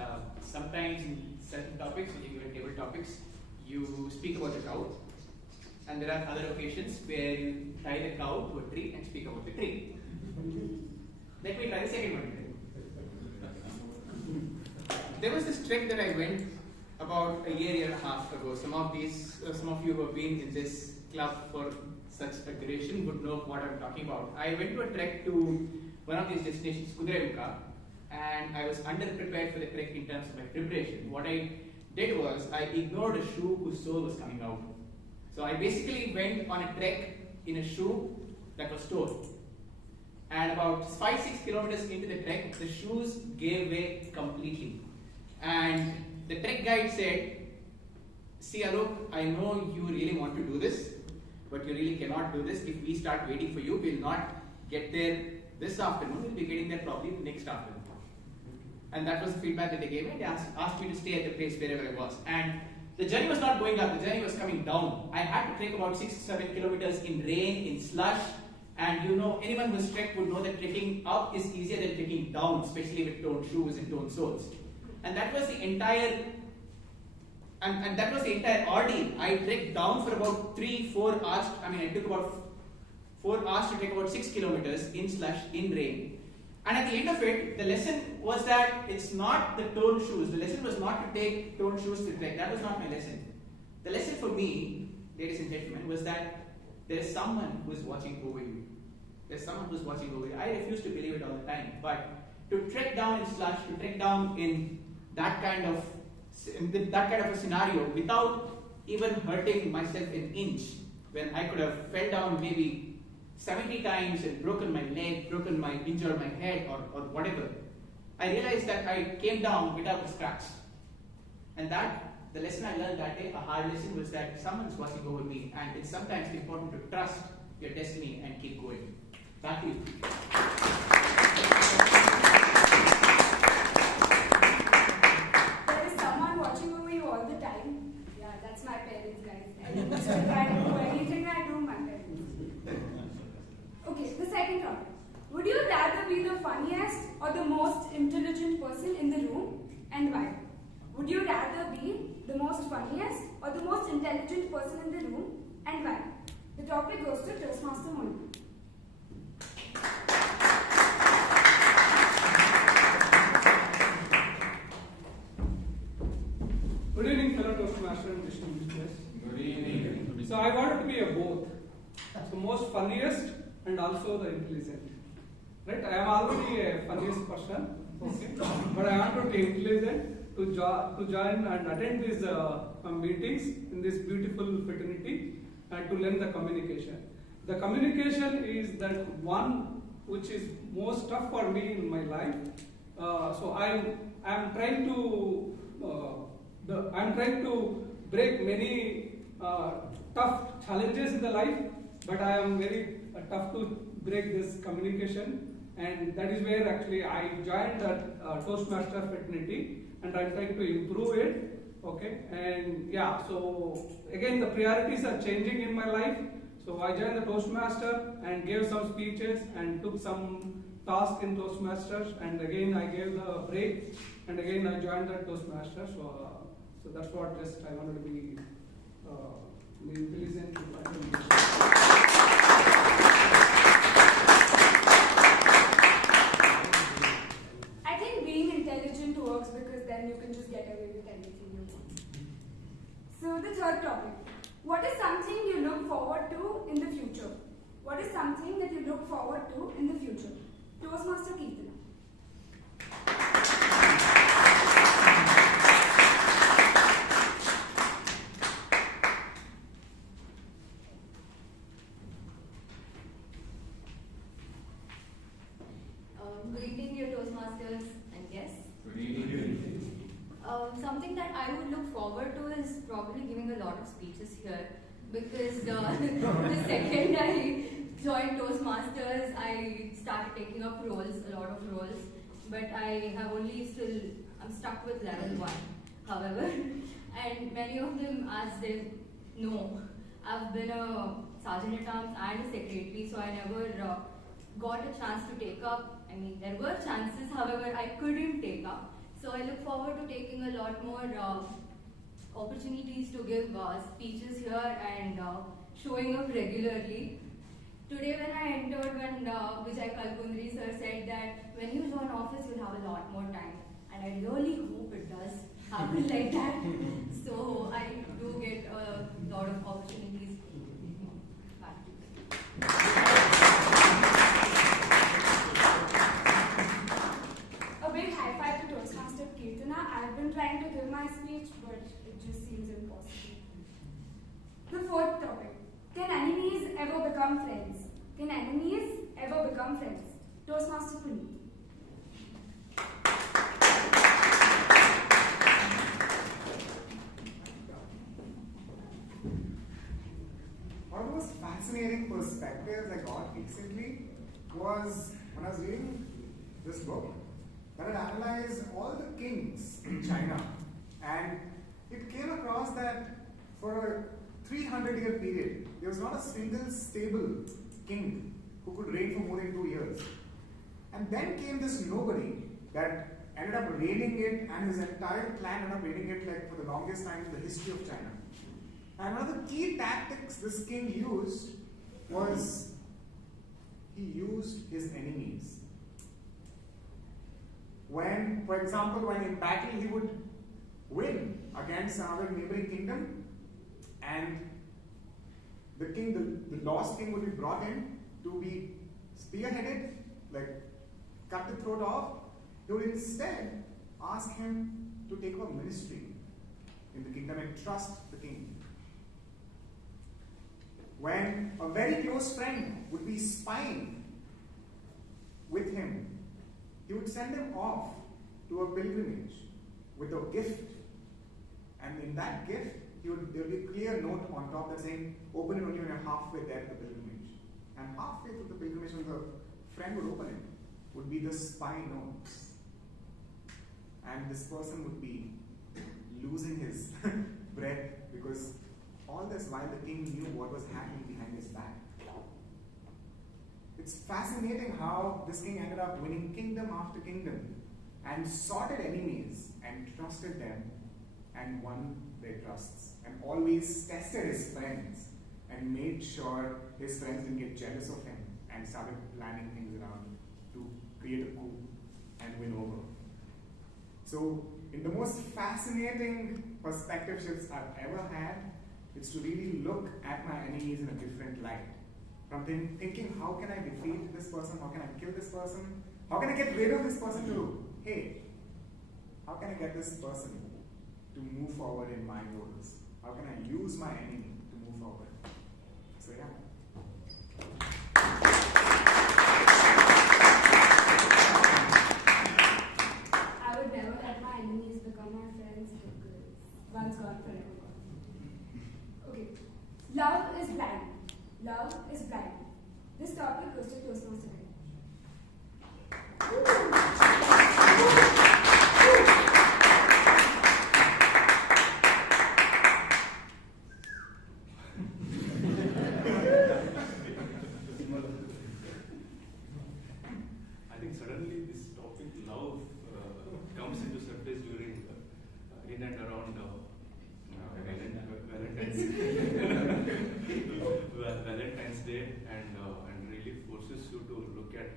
sometimes in certain topics, when you give table topics, you speak about the cow, and there are other occasions where you tie the cow to a tree and speak about the tree. Let me try the second one. There was this trek that I went about a year and a half ago. Some of you who have been in this club for such a duration would know what I'm talking about. I went to a trek to one of these destinations, Kudremuka, and I was underprepared for the trek in terms of my preparation. What I did was I ignored a shoe whose sole was coming out. So I basically went on a trek in a shoe that was torn. And about 5-6 kilometers into the trek, the shoes gave way completely. And the trek guide said, "See Alok, I know you really want to do this, but you really cannot do this. If we start waiting for you, we'll not get there this afternoon, we'll be getting there probably next afternoon." And that was the feedback that they gave me. They asked me to stay at the place wherever I was. And the journey was not going up, the journey was coming down. I had to trek about 6-7 kilometers in rain, in slush. And you know, anyone who's trekked would know that trekking up is easier than trekking down, especially with torn shoes and torn soles. And that was the entire ordeal. I trekked down for about 3-4 hours. I took about 4 hours to trek about 6 kilometers in slush, in rain. And at the end of it, the lesson was that it's not the torn shoes. The lesson was not to take torn shoes to trek. That was not my lesson. The lesson for me, ladies and gentlemen, was that there is someone who is watching over you. There's someone who is watching over you. I refuse to believe it all the time. But to trek down in slush, to trek down in that kind of a scenario without even hurting myself an inch, when I could have fell down maybe 70 times and broken my leg, injured my head or whatever, I realized that I came down without a scratch. And the lesson I learned that day, a hard lesson, was that someone's watching over me, and it's sometimes important to trust your destiny and keep going. Back to you. There is someone watching over you all the time. Yeah, that's my parents, guys. And if I do anything I do, my parents. Okay, the second topic. Would you rather be the funniest or the most intelligent person in the room, and why? Would you rather be the most funniest or the most intelligent person in the room, and why? The topic goes to Toastmaster Moni. Good evening, fellow Toastmaster and distinguished guests. Good evening. So I wanted to be a both. So most funniest and also the intelligent. Right? I am already a funniest person. Okay. But I want to be intelligent to join and attend these meetings in this beautiful fraternity and to learn the communication. The communication is that one which is most tough for me in my life. So I'm trying to break many tough challenges in the life, but I am very tough to break this communication, and that is where actually I joined the Toastmaster fraternity, and I'm trying to improve it. Okay, and yeah, so again the priorities are changing in my life. So I joined the Toastmaster and gave some speeches and took some tasks in Toastmasters, and again I gave the break, and again I joined the Toastmaster. So that's what just I wanted to be intelligent. I think being intelligent works because then you can just get away with anything you want. So the third topic. What is something you look forward to in the future? What is something that you look forward to in the future? Toastmaster Keertana. was probably giving a lot of speeches here because the second I joined Toastmasters, I started taking up roles, a lot of roles, but I have I'm stuck with level 1, however, and many of them, as they know, I've been a sergeant at arms and a secretary, so I never got a chance to take up. I mean, there were chances, however, I couldn't take up. So I look forward to taking a lot more opportunities to give speeches here and showing up regularly. Today when I entered, when Vijay Kalkundri sir said that when you join office, you'll have a lot more time. And I really hope it does happen like that. So I do get a lot of opportunities. Back to you. A big high five to Toastmaster Kirtana. I've been trying to give my speech, but it just seems impossible. The fourth topic. Can enemies ever become friends? Can enemies ever become friends? Toastmaster Puneet. One of the most fascinating perspectives I got recently was when I was reading this book that had analyzed all the kings in China, and it came across that for a 300-year period, there was not a single stable king who could reign for more than 2 years. And then came this nobody that ended up reigning it, and his entire clan ended up reigning it like for the longest time in the history of China. And one of the key tactics this king used was he used his enemies. When, for example, when in battle he would win against another neighboring kingdom, and the king, the lost king would be brought in to be spearheaded, like cut the throat off, he would instead ask him to take up a ministry in the kingdom and trust the king. When a very close friend would be spying with him, he would send him off to a pilgrimage with a gift. And in that gift, there would be a clear note on top that saying, open it only when you're halfway there to the pilgrimage. And halfway through the pilgrimage, when the friend would open it, would be the spy notes. And this person would be losing his breath because all this while the king knew what was happening behind his back. It's fascinating how this king ended up winning kingdom after kingdom and sorted enemies and trusted them and won their trusts and always tested his friends and made sure his friends didn't get jealous of him and started planning things around to create a coup and win over. So, in the most fascinating perspective shifts I've ever had, it's to really look at my enemies in a different light. From thinking, how can I defeat this person? How can I kill this person? How can I get rid of this person to, hey, how can I get this person to move forward in my goals? How can I use my enemy to move forward? So yeah. I would never let my enemies become my friends because once gone, forever gone. Okay. Love is blind. Love is blind. This topic goes to Toastmaster. I think suddenly this topic, love, comes into surface during in and around Valentine's Day, and really forces you to look at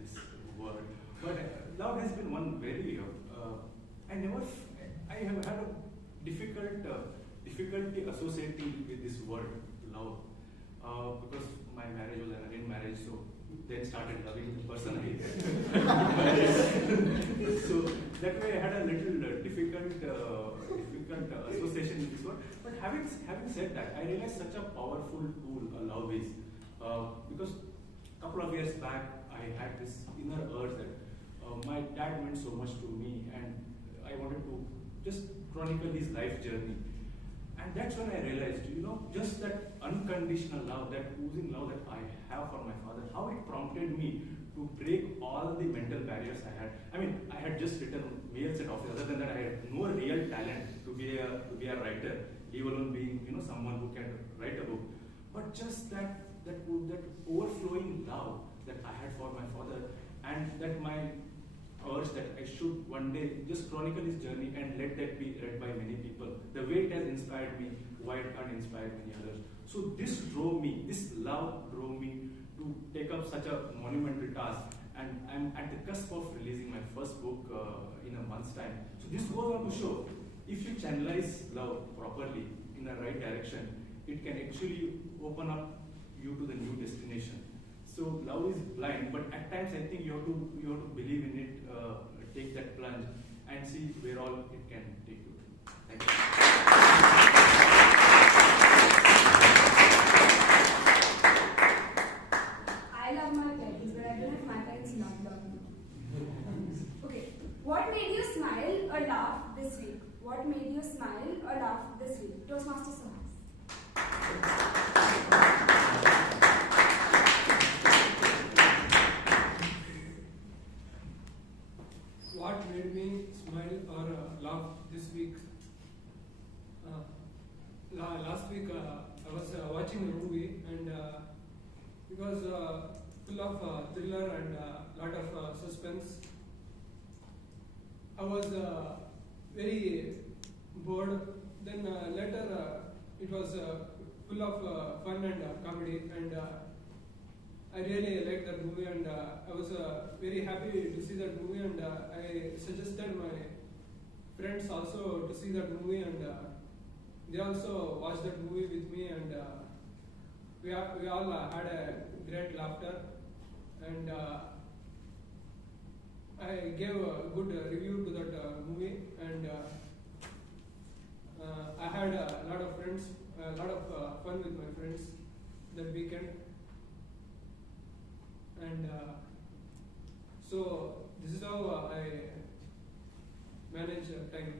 this word. But love has been one very I have had a difficulty associating with this word love because my marriage was an arranged marriage, so then started loving the person I so that way I had a little difficult association with this word. But having said that, I realized such a powerful tool love is because a couple of years back I had this inner urge that my dad meant so much to me, and I wanted to just chronicle his life journey. And that's when I realized, just that unconditional love, that oozing love that I have for my father, how it prompted me to break all the mental barriers I had. I mean, I had just written mails at office. Other than that, I had no real talent to be a writer, leave alone being someone who can write a book. But just that overflowing love that I had for my father, and that my urge that I should one day just chronicle his journey and let that be read by many people. The way it has inspired me, why it can't inspire many others. So this love drove me to take up such a monumental task. And I'm at the cusp of releasing my first book in a month's time. So this goes on to show, if you channelize love properly in the right direction, it can actually open up you to the new destination. So love is blind, but at times I think you have to believe in it, take that plunge, and see where all it can take you. Thank you. I love my parents, but I don't have my parents love me. Okay, what made you smile or laugh this week? What made you smile or laugh this week? Toastmaster Suhas. What made me smile or laugh this week? Last week I was watching a movie, and it was full of thriller and lot of suspense. I was very bored. Then later it was full of fun and comedy, and I really liked that movie, and I was very happy to see that movie, and I suggested my friends also to see that movie, and they also watched that movie with me, and we all had a great laughter, and I gave a good review to that movie, and I had a lot of friends, a lot of fun with my friends that weekend. And so this is how I manage time.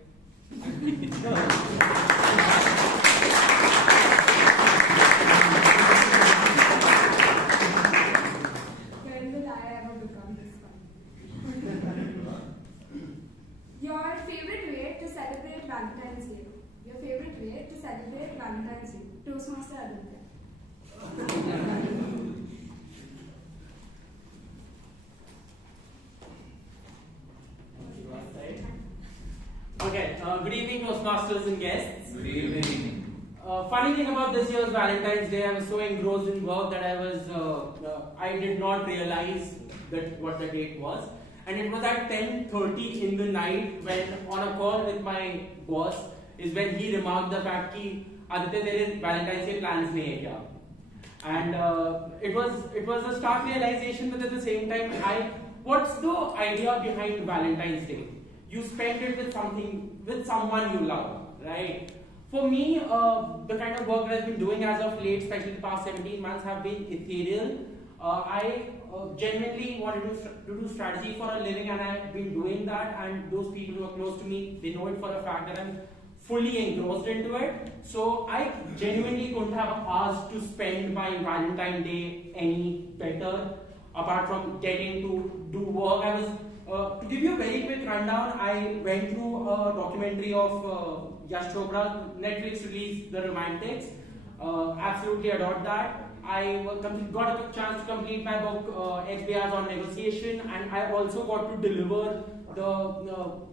When will I ever become this one? Your favorite way to celebrate Valentine's Day? Your favorite way to celebrate Valentine's Day? Toastmaster Aditya. Okay, good evening, Toastmasters and guests. Good evening. Funny thing about this year's Valentine's Day, I was so engrossed in work that I did not realize what the date was. And it was at 10:30 in the night when, on a call with my boss, is when he remarked the fact that Aditya, there is Valentine's Day plans nahi hai kya? And it was a stark realization, but at the same time, what's the idea behind Valentine's Day? You spend it with someone you love, right? For me, the kind of work that I've been doing as of late, especially the past 17 months, have been ethereal. I genuinely wanted to do strategy for a living, and I've been doing that. And those people who are close to me, they know it for a fact that I'm fully engrossed into it. So I genuinely couldn't have asked to spend my Valentine's Day any better, apart from getting to do work. To give you a very quick rundown, I went through a documentary of Yash Chopra. Netflix released The Romantics. Absolutely adored that. I got a chance to complete my book, XBRs on Negotiation, and I also got to deliver the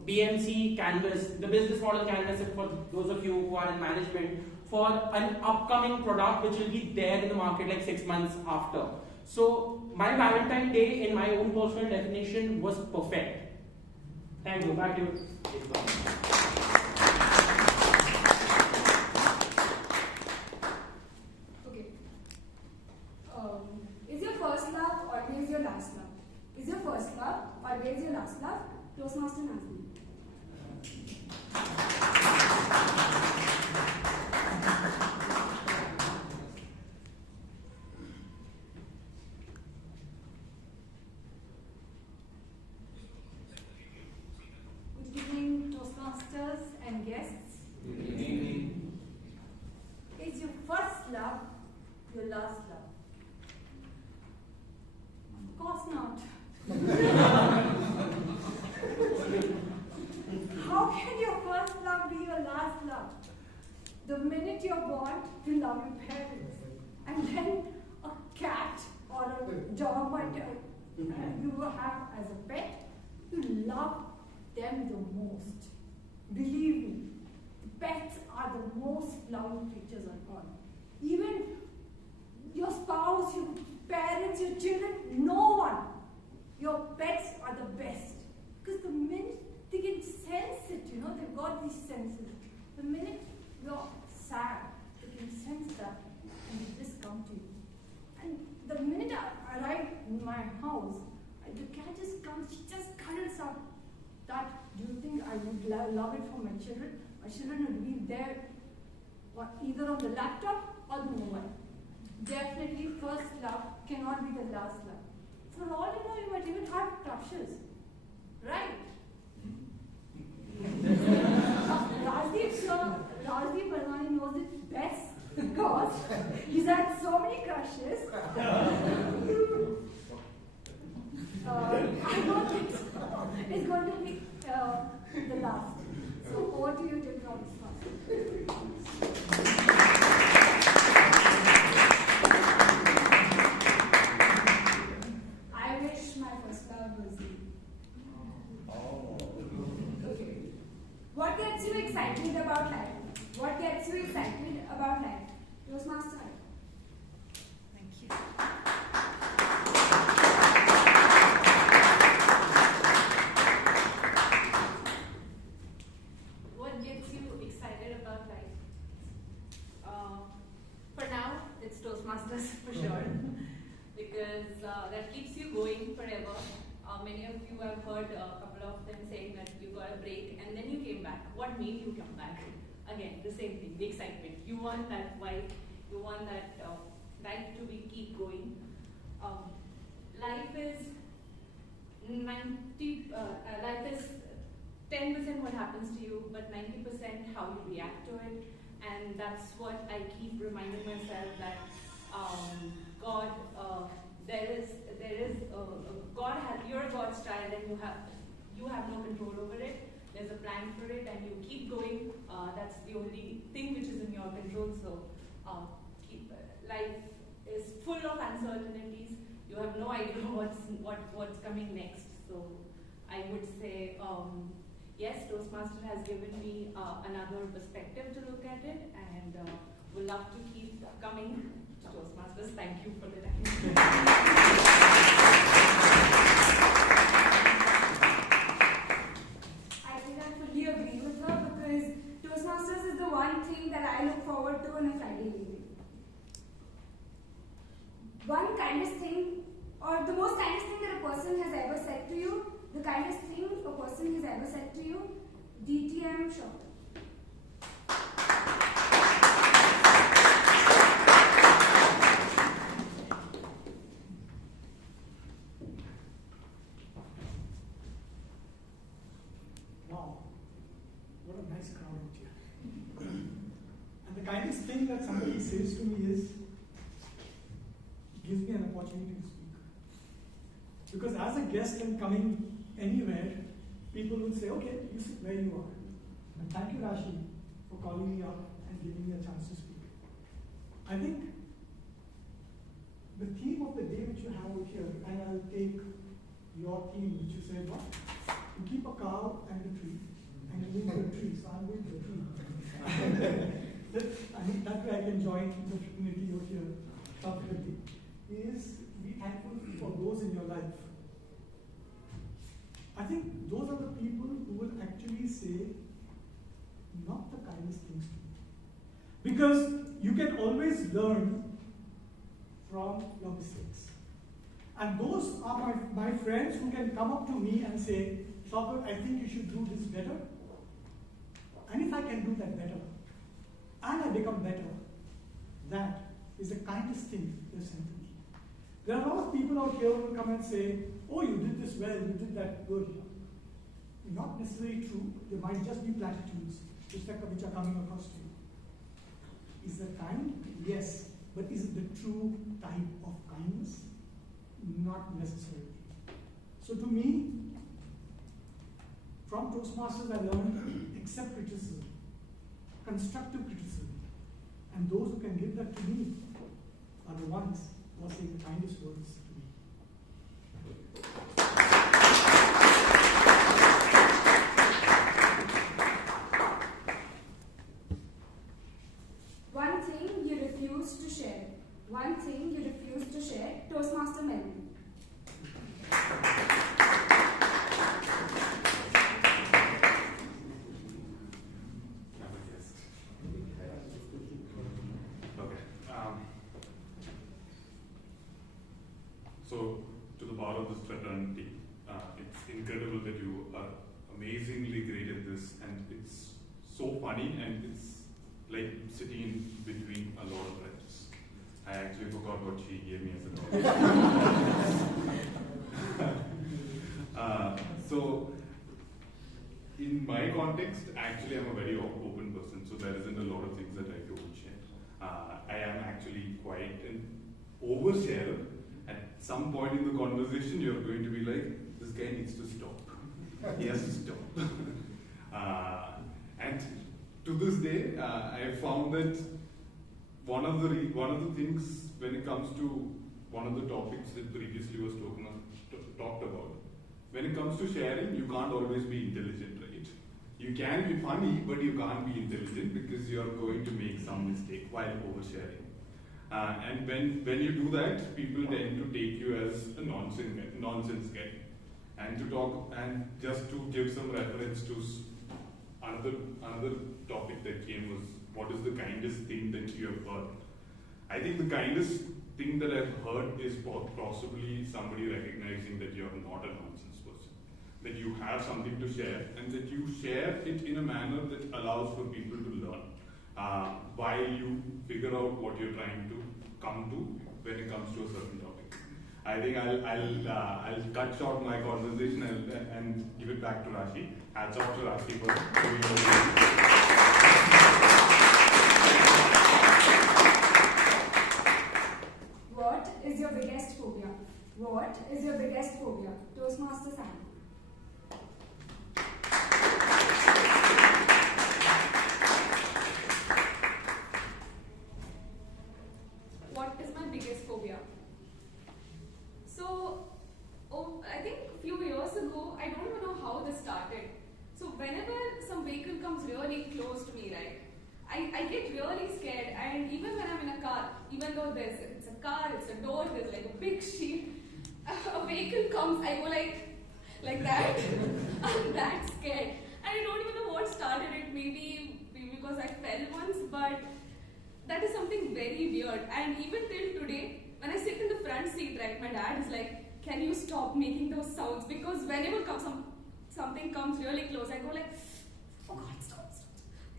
BMC canvas, the business model canvas, for those of you who are in management, for an upcoming product which will be there in the market like 6 months after. So my Valentine's Day, in my own personal definition, was perfect. Thank you. Back to you. Okay. Is your first love always your last love? Is your first love always your last love? Toastmaster Nazni. Good evening, Toastmasters. your parents. And then a cat or a dog might you have as a pet, you love them the most. Believe me, pets are the most loving creatures on earth. Even your spouse, your parents, your children, no one. Your pets are the best. Because the minute they can sense it, they've got these senses. The minute you're sad, they can sense that and they just come to you. And the minute I arrive in my house, the cat just comes, she just cuddles up. Do you think I would love it for my children? My children would be there either on the laptop or the mobile. Definitely first love cannot be the last love. For all you know, you might even have crushes. Right? Rajdeep Barwani knows it best because he's had so many crushes. I don't think so. It's going to be the last. So over to you to draw this one. I wish my first love was you. Okay. What gets you excited about life? What gets you excited about life? Toastmaster. Thank you. What gets you excited about life? For now, it's Toastmasters for sure, because that keeps you going forever. Many of you have heard a couple of them saying that you got a break and then you came back. What made you come back? Again, the same thing, the excitement. You want that vibe, you want that life to keep going. Life is 10% what happens to you, but 90% how you react to it. And that's what I keep reminding myself that God, you're God's child, and you have no control over it. There's a plan for it, and you keep going. That's the only thing which is in your control. So, life is full of uncertainties. You have no idea what's coming next. So, I would say, yes, Toastmaster has given me another perspective to look at it, and would love to keep coming to Toastmasters. Thank you for the time. I think I fully agree with her because Toastmasters is the one thing that I look forward to on a Friday evening. One kindest thing, or the most kindest thing that a person has ever said to you, the kindest thing a person has ever said to you, DTM short. Wow, what a nice crowd out here. And the kindest thing that somebody says to me is, gives me an opportunity to speak. Because as a guest and coming anywhere, people will say, okay, you sit where you are. And thank you, Rashi, for calling me up and giving me a chance to speak. I think the theme of the day which you have out here, and I'll take your theme, which you said, what? You keep a cow and a tree, and you move to a tree, so I'm going to a tree. I think that way I can join the fraternity out here comfortably. Is be thankful for those in your life. I think those are the people who will actually say not the kindest things to you. Because you can always learn from your mistakes. And those are my friends who can come up to me and say, Shaukat, I think you should do this better. And if I can do that better, and I become better, that is the kindest thing they've sent to me. There are a lot of people out here who will come and say, oh, you did this well, you did that good. Not necessarily true. There might just be platitudes which are coming across to you. Is it kind? Yes. But is it the true type of kindness? Not necessarily. So to me, from Toastmasters I learned accept criticism, constructive criticism. And those who can give that to me are the ones who are saying the kindest words to me. One thing you refuse to share. One thing you refuse to share. Toastmaster Melvin. So, to the bar of this fraternity, it's incredible that you are amazingly great at this, and it's so funny, and it's like sitting in between a lot of friends. I actually forgot what she gave me as a topic. So, in my context, actually I'm a very open person, so there isn't a lot of things that I don't share. I am actually quite an oversharer. At some point in the conversation, you're going to be like, this guy needs to stop. He has to stop. And to this day, I have found that one of the things when it comes to one of the topics that previously was talked about, when it comes to sharing, you can't always be intelligent, right? You can be funny, but you can't be intelligent because you're going to make some mistake while oversharing. And when you do that, people tend to take you as a nonsense guy. And just to give some reference to another topic that came was, what is the kindest thing that you have heard? I think the kindest thing that I've heard is possibly somebody recognizing that you're not a nonsense person, that you have something to share, and that you share it in a manner that allows for people to learn. While you figure out what you're trying to come to when it comes to a certain topic. I think I'll cut short my conversation and give it back to Rashi. Hats off to Rashi for doing What is your biggest phobia? What is your biggest phobia? Toastmaster Sam. What is my biggest phobia? So, I think a few years ago, I don't even know how this started. So whenever some vehicle comes really close to me, right, I get really scared. And even when I'm in a car, even though it's a car, it's a door, there's like a big shield, a vehicle comes, I go like that. I'm that scared. And I don't even know what started it. Maybe because I fell once, but that is something very weird. And even till today, when I sit in the front seat, right, my dad is like, can you stop making those sounds? Because whenever something comes really close, I go like, oh God, stop.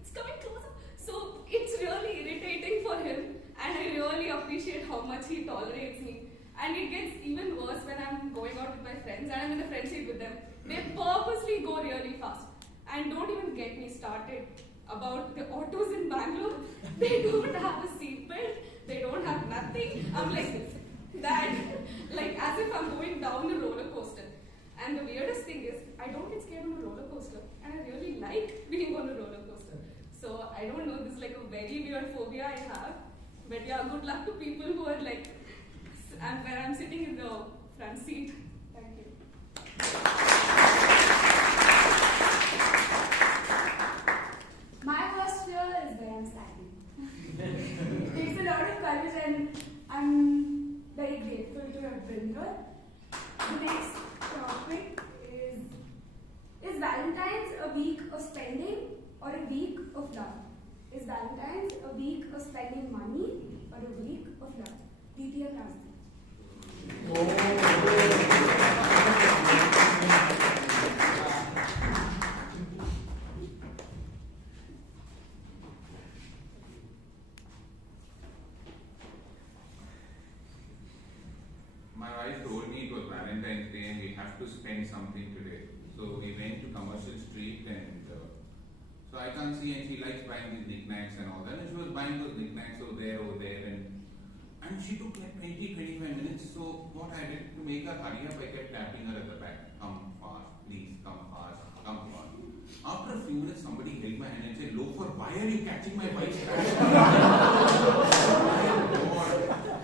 It's coming closer. So it's really irritating for him. And I really appreciate how much he tolerates me. And it gets even worse when I'm going out with my friends and I'm in the front seat with them. They purposely go really fast. And don't even get me started about the autos in Bangalore. They don't have a seatbelt. They don't have nothing. I'm like that, like as if I'm going down a roller coaster. And the weirdest thing is, I don't get scared on a roller coaster. And I really like being on a roller coaster. So I don't know, this is like a very weird phobia I have. But yeah, good luck to people who are like, where I'm sitting in the front seat. Thank you. My first fear is where I'm standing. It takes a lot of courage and I'm very grateful to have been here. The next topic is Valentine's a week of spending or a week of love? Is Valentine's a week of spending money or a week of love? Ditya Krasny. My wife told me it was Valentine's Day and we have to spend something today. So we went to Commercial Street and so I can't see, and she likes buying these knickknacks and all that, and she was buying those knickknacks over there, and she took like 20-25 minutes. So what I did to make her hurry up, I kept tapping her at the back. Come fast, please, come fast, come fast. After a few minutes, somebody held my hand and said, "Loafer, why are you catching my wife's trash?" Thank God,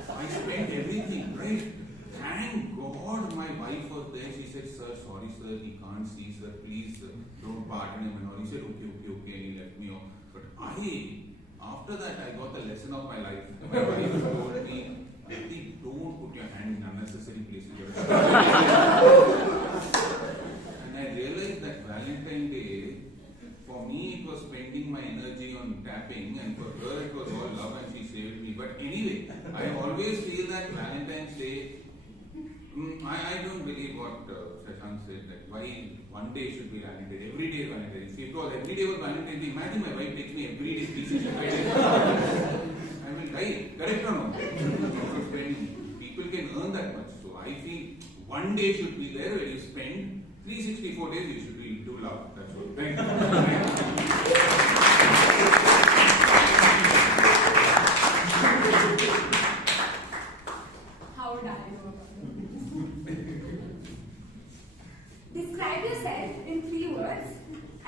I spent everything, right? Thank God my wife was there. She said, "Sir, sorry sir, he can't see sir, please don't pardon him," and all. He said, "Okay, and he left me off. But after that, I got the lesson of my life. My wife told me, "Ati, don't put your hand in unnecessary places." And I realized that Valentine's Day, for me, it was spending my energy on tapping, and for her, it was all love, and she saved me. But anyway, I always feel that Valentine's Day, I don't believe what Shashank said, that why one day should be Valentine's Day, every day is Valentine's Day. If it was every day was Valentine's Day, imagine my wife takes me every day 365 days. I will die, correct or no? People can earn that much. So I feel one day should be there where you spend 364 days, you should be do love. That's all. Thank you. How would I know about it? Describe yourself in 3 words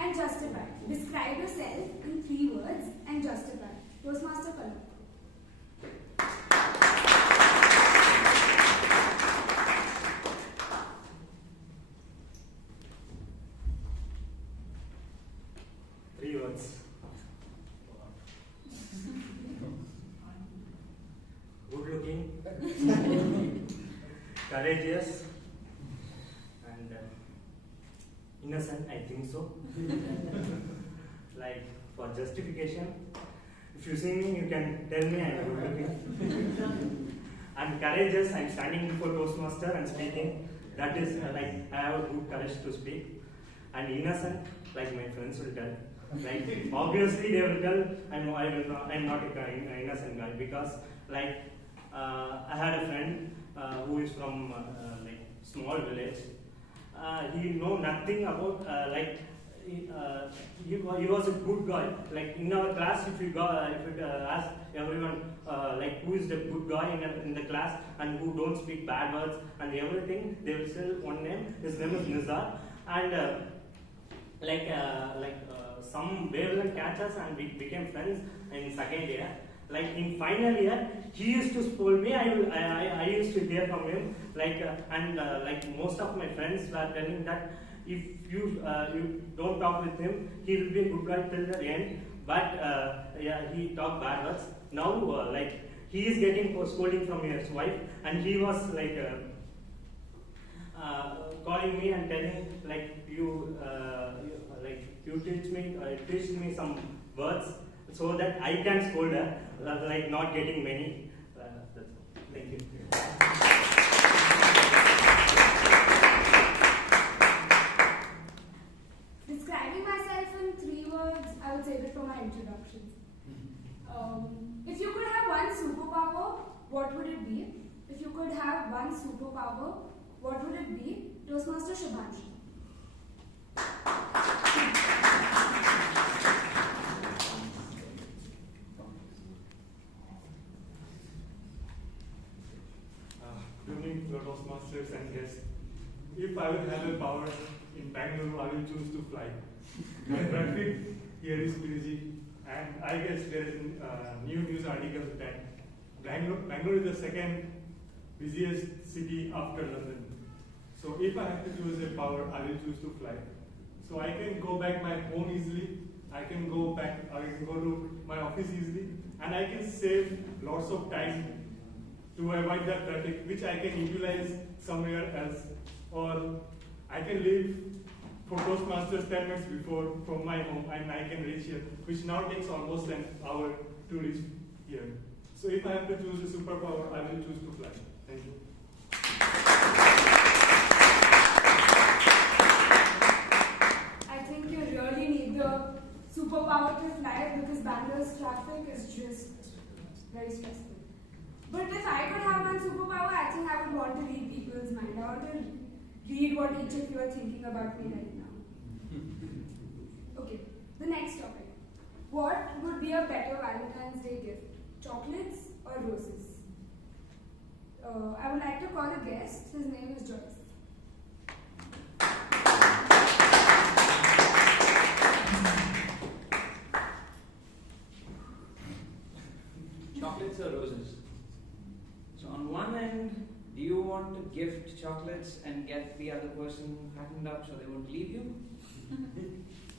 and justify. Describe yourself in 3 words and justify. Toastmaster Club. Three words. Good looking, courageous, and innocent, I think so. Like, for justification, if you see me, you can tell me I'm good looking. I'm courageous, I'm standing before Toastmaster and speaking. That is like, I have a good courage to speak. And innocent, like my friends will tell. Like, obviously they will tell I'm not an innocent guy, because like I had a friend who is from like small village. He know nothing about he was a good guy. Like in our class, if you ask everyone like who is the good guy in the class and who don't speak bad words and everything, they will say one name. His name is Nizar, and some wavelength catch us and we became friends in second year. Like in final year, he used to scold me. I used to hear from him. Like most of my friends were telling that if you don't talk with him, he will be a good guy till the end. But he talked bad words. Now he is getting scolding from his wife, and he was calling me and telling you teach me some words so that I can scold her, not getting many. That's all. Thank you. Describing myself in 3 words, I would save it for my introduction. If you could have one superpower, what would it be? If you could have one superpower, what would it be? Toastmaster Shubhanshu. Good evening, Toastmasters and guests. If I would have a power in Bangalore, I will choose to fly. The traffic here is busy, and I guess there is new news articles that Bangalore is the second busiest city after London. So if I have to choose a power, I will choose to fly. So I can go back my home easily, I can go to my office easily, and I can save lots of time to avoid that traffic, which I can utilize somewhere else. Or I can leave for Toastmasters 10 minutes before from my home, and I can reach here, which now takes almost an hour to reach here. So if I have to choose a superpower, I will choose to fly. Thank you. I think you really need the superpower to fly, because Bangalore's traffic is just very stressful. But if I could have one superpower, I think I would want to read people's mind. I want to read what each of you are thinking about me right now. Okay, the next topic. What would be a better Valentine's Day gift? Chocolates or roses? I would like to call a guest. His name is Joyce. So on one end, do you want to gift chocolates and get the other person fattened up so they won't leave you?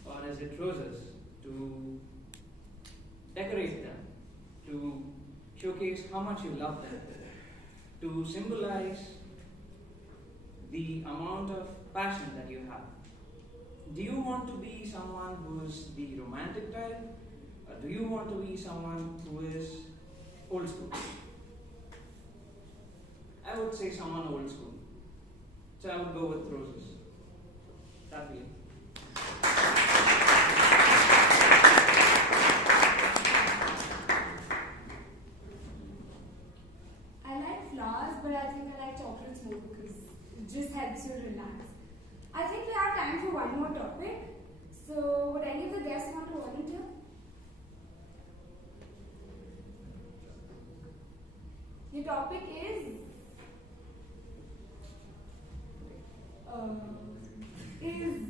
Or is it roses to decorate them, to showcase how much you love them, to symbolize the amount of passion that you have? Do you want to be someone who is the romantic type, or do you want to be someone who is old school? I would say someone old school. So I would go with roses. That'd be it. I like flowers, but I think I like chocolates more because it just helps you relax. I think we have time for one more topic. So, would any of the guests want to volunteer? The topic is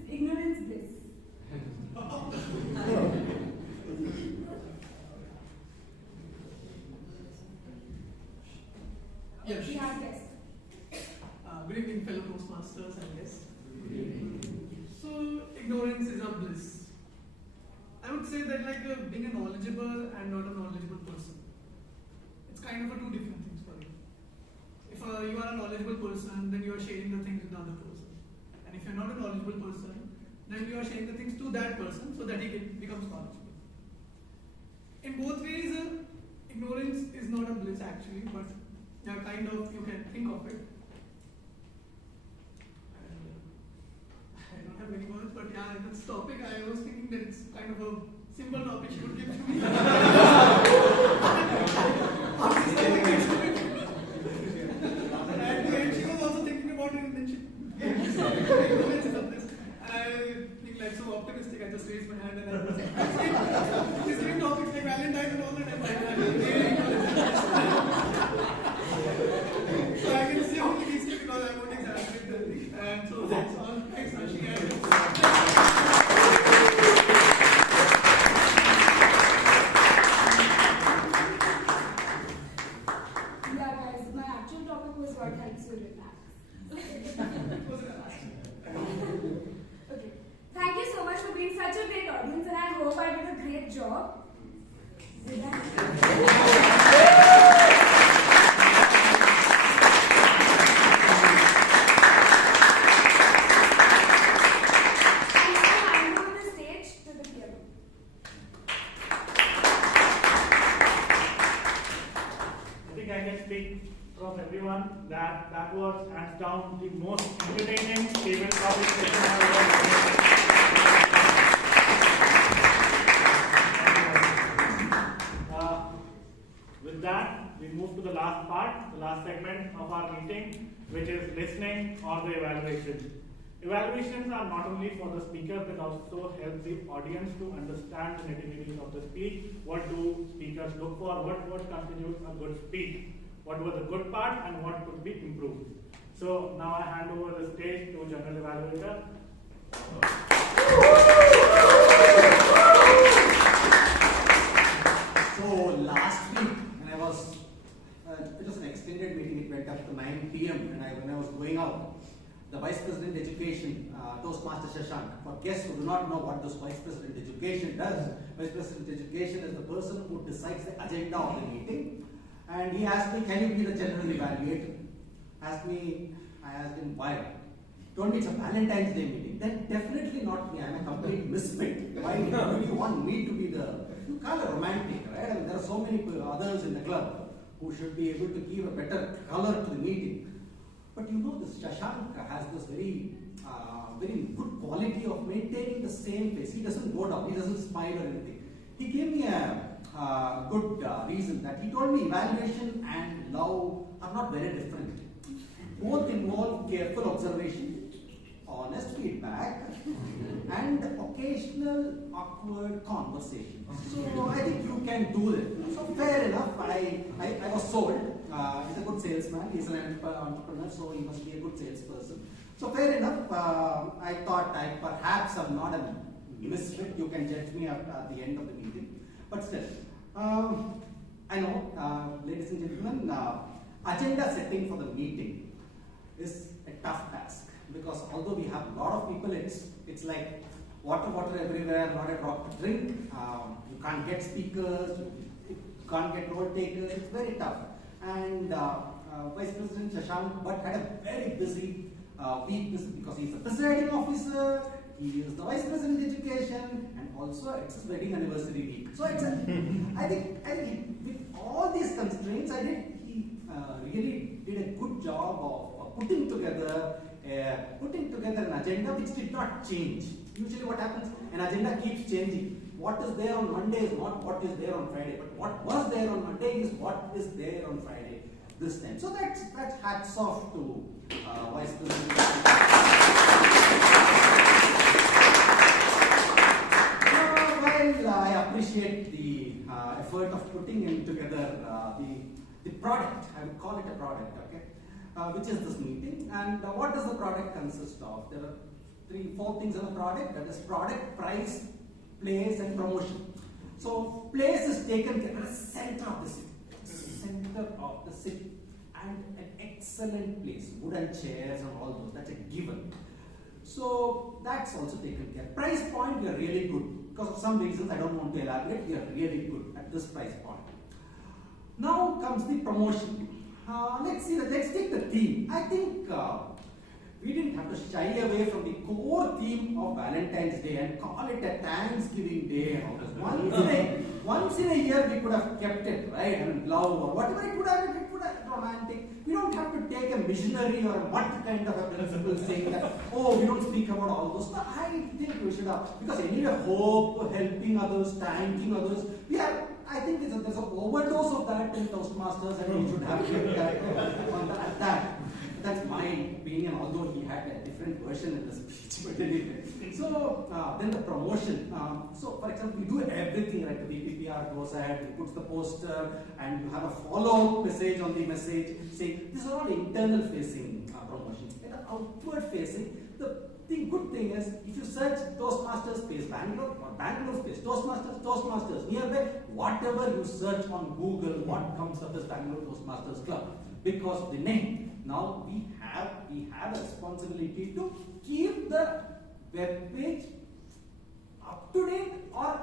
ignorance bliss? Yes. We have guests. Good evening, fellow Toastmasters and guests. So, ignorance is a bliss. I would say that like being a knowledgeable and not a knowledgeable person, it's kind of two different things for you. If you are a knowledgeable person, then you are sharing the things with the other person. And if you're not a knowledgeable person, then you are sharing the things to that person so that he becomes knowledgeable. In both ways, ignorance is not a bliss actually, but kind of you can think of it. I don't have many words, but yeah, this topic I was thinking that it's kind of a simple topic she would give to me. And then she was also thinking about it, and then she gave me something like ignorance is a bliss. And I think like so optimistic, I just raised my hand and I was like, she's giving topics like Valentine's and all that. So I can say only these things because I won't exaggerate that thing. And so that's all. Thanks, Ashi. Yeah, guys, my actual topic was what helps you relax. Okay. Thank you so much for being such a great audience, and I hope I did a great job. Did I? From everyone that was hands down the most entertaining table topic session I have ever. With that, we move to the last part, the last segment of our meeting, which is listening or the evaluation. Evaluations are not only for the speaker but also help the audience to understand the nitty-gritties of the speech. What do speakers look for? What constitutes a good speech? What were the good parts and what could be improved? So now I hand over the stage to General Evaluator. So last week, when I was, it was an extended meeting, it went up to 9 p.m. and when I was going out, the Vice President Education, Toastmaster Shashank, for guests who do not know what this Vice President Education does, Vice President Education is the person who decides the agenda of the meeting. And he asked me, can you be the general evaluator? I asked him why. Told me it's a Valentine's Day meeting. Then definitely not me. I'm a complete misfit. Why do you want me to be you call it romantic, right? I mean, there are so many others in the club who should be able to give a better color to the meeting. But you know, this Shashank has this very good quality of maintaining the same face. He doesn't go down. He doesn't smile or anything. He gave me a good reason that he told me evaluation and love are not very different. Both involve careful observation, honest feedback, and occasional awkward conversation. So I think you can do it. So fair enough. I was sold. He's a good salesman. He's an entrepreneur, so he must be a good salesperson. So fair enough. I thought perhaps I'm not a misfit. You can judge me at the end of the meeting. But still, I know, ladies and gentlemen, agenda setting for the meeting is a tough task, because although we have a lot of people, it's like water everywhere, not a drop to drink. You can't get speakers, you can't get role takers. It's very tough. And Vice President Shashank Bhatt had a very busy week because he's the presiding officer, he is the Vice President Education, and also it's his wedding anniversary week. So it's I think with all these constraints, he really did a good job of putting together an agenda which did not change. Usually what happens, an agenda keeps changing. What is there on Monday is not what is there on Friday, but what was there on Monday is what is there on Friday this time. So that's hats off to Vice President. While I appreciate the effort of putting in together the product, I would call it a product, okay, which is this meeting. And what does the product consist of? There are 3-4 things in the product. That is product, price, place, and promotion. So place is taken at the center of the city, and an excellent place, wooden chairs and all those. That's a given. So that's also taken care. Price point, we are really good. Because of some reasons I don't want to elaborate, we are really good at this price point. Now comes the promotion. Let's take the theme. I think we didn't have to shy away from the core theme of Valentine's Day and call it a Thanksgiving Day. Once in a year we could have kept it, right? I mean, love or whatever it would have been romantic. We don't have to take a missionary or a what kind of a principle saying that, oh, we don't speak about all those. No, I think we should have, because anyway, hope, helping others, thanking others, I think there's an overdose of that in Toastmasters, and we should have kept that on that. That's my opinion, although he had a different version in the speech. But anyway. So then the promotion. So for example, we do everything, right? The BPPR goes ahead, he puts the poster, and you have a follow-up message on the message saying these are all internal facing promotions. And the outward facing, the good thing is, if you search Toastmasters space Bangalore or Bangalore space Toastmasters nearby, whatever you search on Google, what comes up is Bangalore Toastmasters Club, because of the name. Now we have a responsibility to keep the web page up to date, or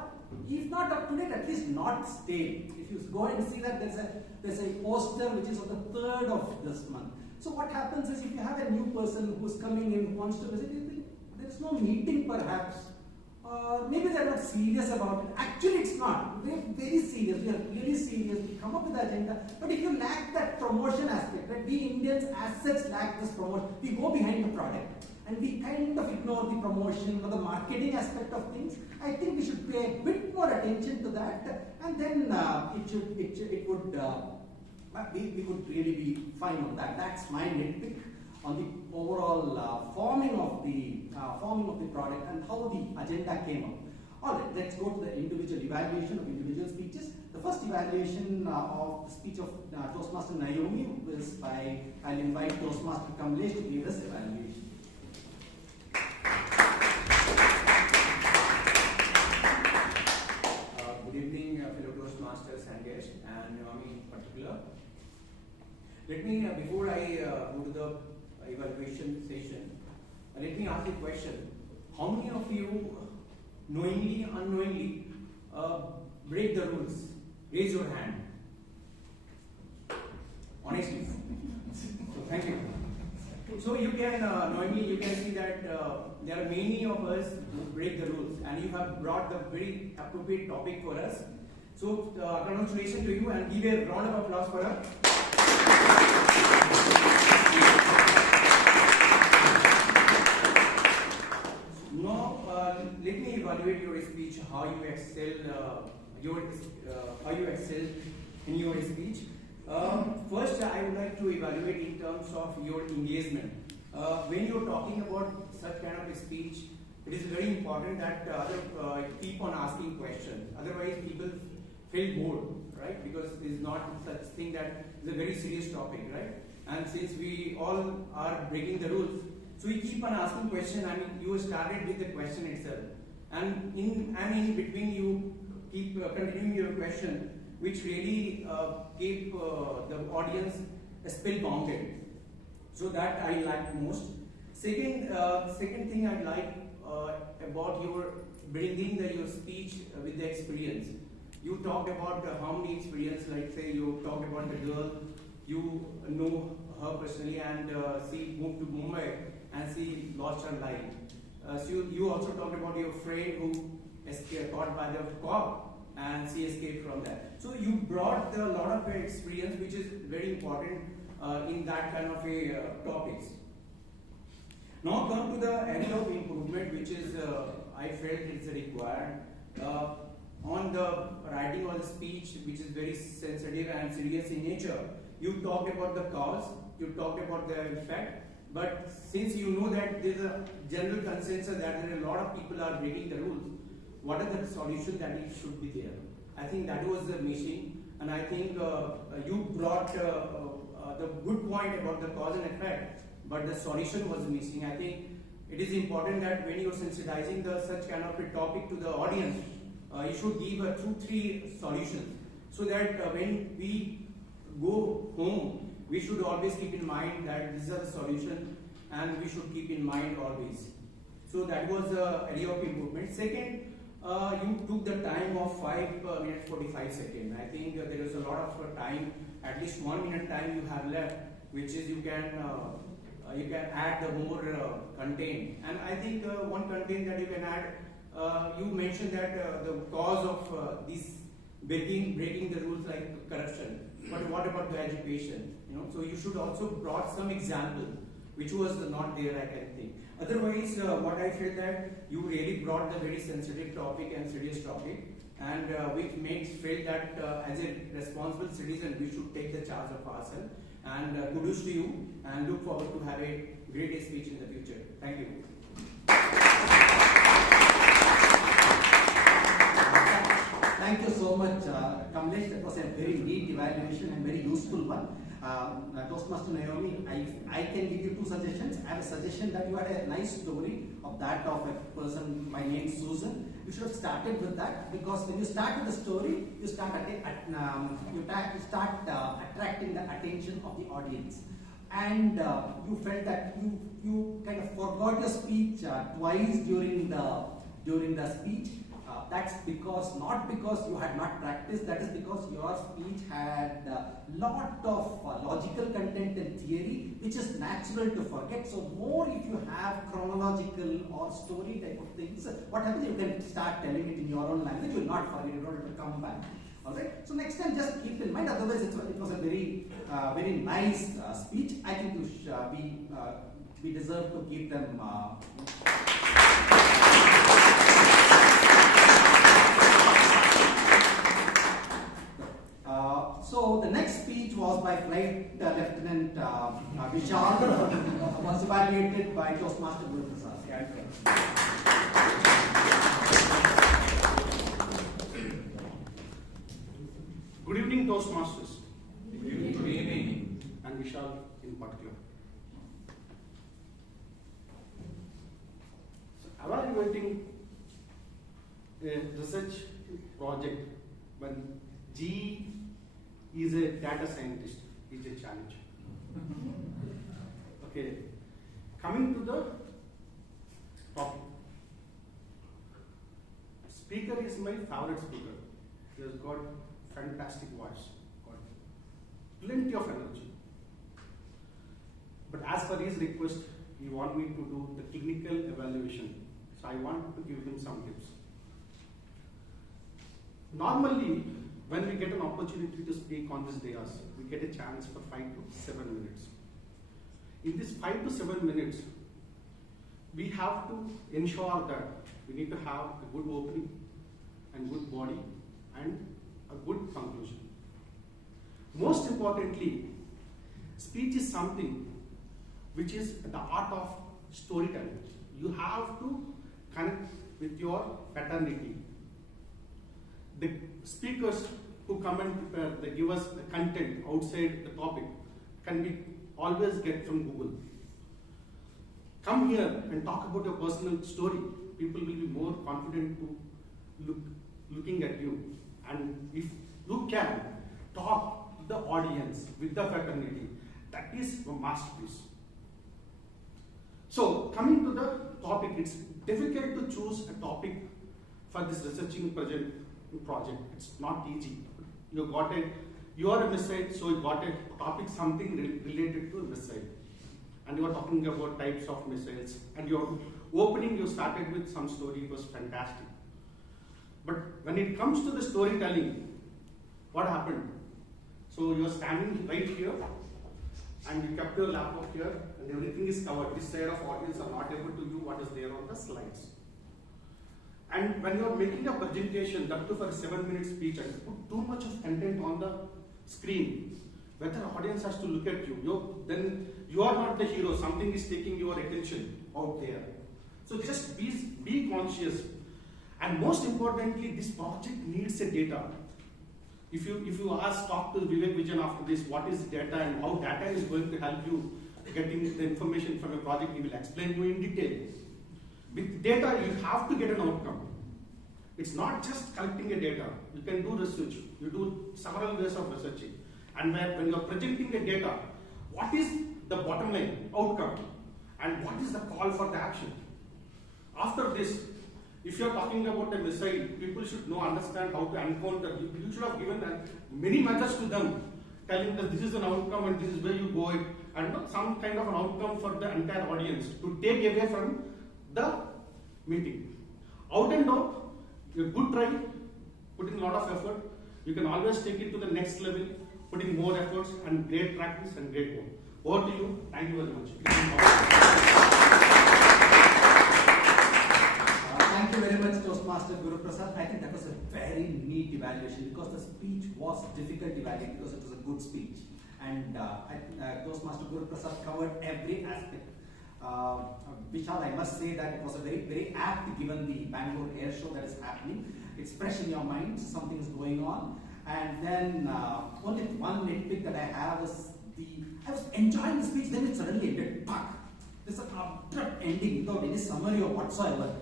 if not up to date, at least not stale. If you go and see that there's a poster which is on the 3rd of this month. So what happens is, if you have a new person who's coming in, who wants to visit, there's no meeting perhaps. Maybe they're not serious about it. Actually, it's not. We're very serious. We are really serious. We come up with the agenda. But if you lack that promotion aspect, right? We Indians as such lack this promotion. We go behind the product and we kind of ignore the promotion or the marketing aspect of things. I think we should pay a bit more attention to that, and then we would really be fine on that. That's my nitpick on the overall forming of the product and how the agenda came up. All right, let's go to the individual evaluation of individual speeches. The first evaluation of the speech of Toastmaster Naomi is by, I'll invite Toastmaster Kamlesh to give us evaluation. Good evening, fellow Toastmasters and guests, and Naomi in particular. Let me, before I go to the evaluation session, let me ask you a question. How many of you, knowingly, unknowingly, break the rules? Raise your hand. Honestly. So thank you. So you can, knowingly, you can see that there are many of us who break the rules, and you have brought the very appropriate topic for us. So congratulations to you, and give a round of applause for her. Now, let me evaluate your speech, how you excel, how you excel in your speech. First, I would like to evaluate in terms of your engagement. When you're talking about such kind of a speech, it is very important that other keep on asking questions. Otherwise, people feel bored, right? Because it is not such thing that is a very serious topic, right? And since we all are breaking the rules, so we keep on asking questions. I mean, you started with the question itself, and in between you keep continuing your question, which really gave the audience spellbounded. So that I like most. Second thing I like about your bringing your speech with the experience. You talked about how many experience, like say you talked about the girl, you know her personally, and she moved to Mumbai and she lost her life. So you also talked about your friend who escaped, caught by the cop and she escaped from that. So you brought a lot of experience, which is very important in that kind of a topics. Now come to the area of improvement, which is I felt is required on the writing or the speech, which is very sensitive and serious in nature. You talked about the cause, you talked about the effect, but since you know that there is a general consensus that there are a lot of people are breaking the rules, what are the solutions that it should be there? I think that was the mission, and I think you brought the good point about the cause and effect, but the solution was missing. I think it is important that when you are sensitizing such kind of a topic to the audience, you should give 2-3 solutions, so that when we go home, we should always keep in mind that this is the solution, and we should keep in mind always. So that was the area of improvement. Second, you took the time of 5 minutes 45 seconds. I think there is a lot of time, at least 1 minute time you have left, which is you can add the more content. And I think one content that you can add, you mentioned that the cause of this breaking the rules like corruption. But what about the education? So you should also brought some example, which was not there, I can think. Otherwise, what I felt that you really brought the very sensitive topic and serious topic, and which makes feel that as a responsible citizen, we should take the charge of ourselves. And kudos to you, and look forward to have a great speech in the future. Thank you. Thank you so much, Kamlesh. That was a very neat evaluation and very useful one. Toastmaster Naomi, I can give you 2 suggestions. I have a suggestion that you had a nice story of that of a person by name Susan. You should have started with that, because when you start with the story, you start attracting the attention of the audience. And you felt that you kind of forgot your speech twice during the speech. That's because, not because you had not practiced, that is because your speech had a lot of logical content and theory, which is natural to forget. So more if you have chronological or story type of things, what happens, you can start telling it in your own language, you will not forget, you don't have to come back. Alright, so next time just keep in mind, otherwise it was a very very nice speech. I think we deserve to keep them so the next speech was by Flight Lieutenant Vishal, was evaluated by Toastmaster Guru Prasad. Good evening, Toastmasters. Good evening. And Vishal in particular. So, evaluating a research project when G is a data scientist is a challenge. Okay, coming to the topic. Speaker is my favorite speaker. He has got fantastic voice, got plenty of energy. But as per his request, he want me to do the clinical evaluation. So I want to give him some tips. Normally, when we get an opportunity to speak on this dais, we get a chance for 5 to 7 minutes. In this 5 to 7 minutes, we have to ensure that we need to have a good opening and good body and a good conclusion. Most importantly, speech is something which is the art of storytelling. You have to connect with your fraternity. The speakers who come and prepare, they give us the content outside the topic, can be always get from Google. Come here and talk about your personal story. People will be more confident to looking at you. And if you can talk to the audience with the fraternity that is a masterpiece. So coming to the topic, it's difficult to choose a topic for this researching project. It's not easy. You are a missile, so you got a topic something related to a missile. And you are talking about types of missiles. And your opening, you started with some story, it was fantastic. But when it comes to the storytelling, what happened? So you are standing right here, and you kept your laptop here, and everything is covered. This side of audience are not able to view what is there on the slides. And when you are making a presentation, that too for a 7-minute speech, and put too much of content on the screen, whether the audience has to look at you, then you are not the hero. Something is taking your attention out there. So just be conscious. And most importantly, this project needs a data. If you talk to Vivek Vijan after this, what is data and how data is going to help you getting the information from a project, he will explain you in detail. With data, you have to get an outcome. It's not just collecting a data. You can do research. You do several ways of researching. And when you are presenting the data, what is the bottom line outcome? And what is the call for the action? After this, if you are talking about a missile, people should understand how to encounter. You should have given many methods to them, telling that this is an outcome and this is where you go it, and some kind of an outcome for the entire audience to take away from the meeting. Out and out, a good try, putting a lot of effort. You can always take it to the next level, putting more efforts and great practice and great work. Over to you. Thank you very much. Thank you very much, Toastmaster Guru Prasad. I think that was a very neat evaluation because the speech was difficult to evaluate because it was a good speech. And Toastmaster Guru Prasad covered every aspect. Vishal, I must say that it was a very, very apt given the Bangalore air show that is happening. It's fresh in your mind, something is going on. And then only one nitpick that I have is I was enjoying the speech, then it suddenly ended. There's an abrupt ending without any summary or whatsoever.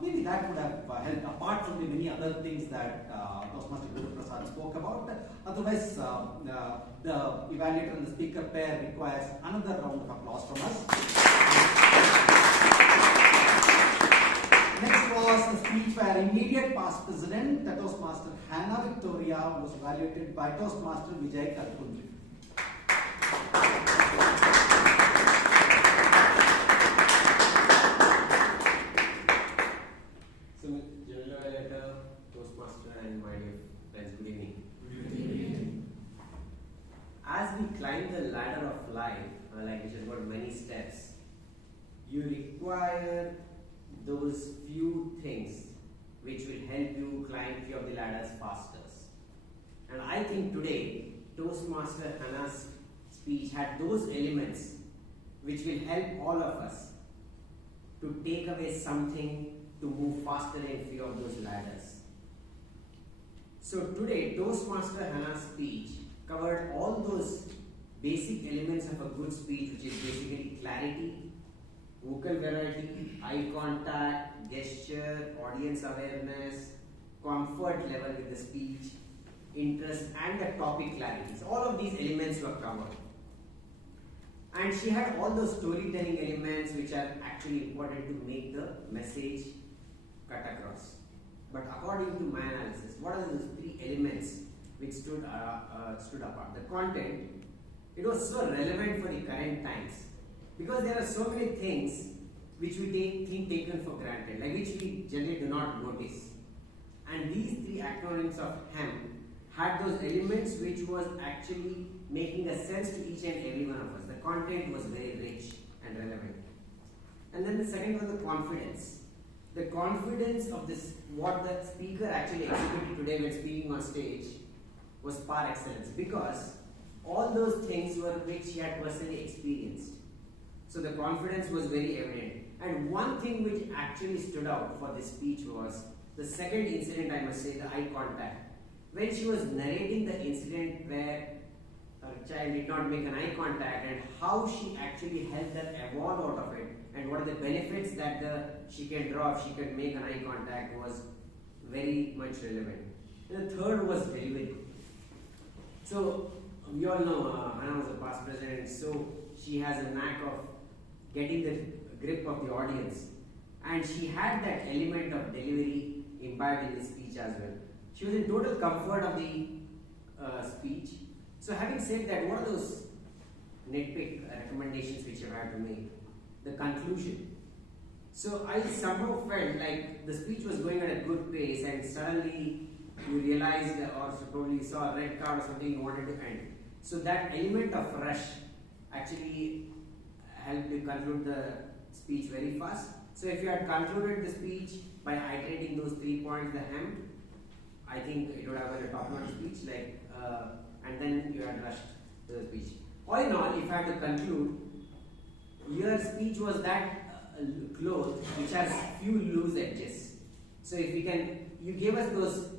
Maybe that would have helped, apart from the many other things that Toastmaster Guru Prasad spoke about. Otherwise, the evaluator and the speaker pair requires another round of applause from us. Next was the speech by our immediate past president, Toastmaster Hannah Victoria, who was evaluated by Toastmaster Vijay Kalpundri. Toastmaster and my dear friends, good evening. Good evening. As we climb the ladder of life, which has got many steps, you require those few things which will help you climb few of the ladders faster. And I think today, Toastmaster Hannah's speech had those elements which will help all of us to take away something to move faster in few of those ladders. So today, Toastmaster Hannah's speech covered all those basic elements of a good speech, which is basically clarity, vocal variety, eye contact, gesture, audience awareness, comfort level with the speech, interest, and the topic clarity. So all of these elements were covered. And she had all those storytelling elements which are actually important to make the message cut across. But according to my analysis, what are those three elements which stood apart? The content, it was so relevant for the current times because there are so many things which we think taken for granted, like which we generally do not notice. And these three acronyms of HEM had those elements which was actually making a sense to each and every one of us. The content was very rich and relevant. And then the second was the confidence. The confidence of this, what the speaker actually exhibited today when speaking on stage was par excellence because all those things were which he had personally experienced. So the confidence was very evident. And one thing which actually stood out for this speech was the second incident, I must say, the eye contact. When she was narrating the incident where her child did not make an eye contact and how she actually helped her evolve out of it and what are the benefits that she can draw if she can make an eye contact was very much relevant. And the third was delivery. So we all know Hannah was a past president and so she has a knack of getting the grip of the audience. And she had that element of delivery imbibed in the speech as well. She was in total comfort of the speech. So having said that, what are those nitpick recommendations which you have to make? The conclusion. So I somehow felt like the speech was going at a good pace and suddenly you realized or probably saw a red card or something you wanted to end. So that element of rush actually helped you conclude the speech very fast. So if you had concluded the speech by iterating those 3 points, the hem, I think it would have been a top-notch speech, and then you had rushed to the speech. All in all, if I had to conclude, your speech was that cloth which has few loose edges. So if you gave us those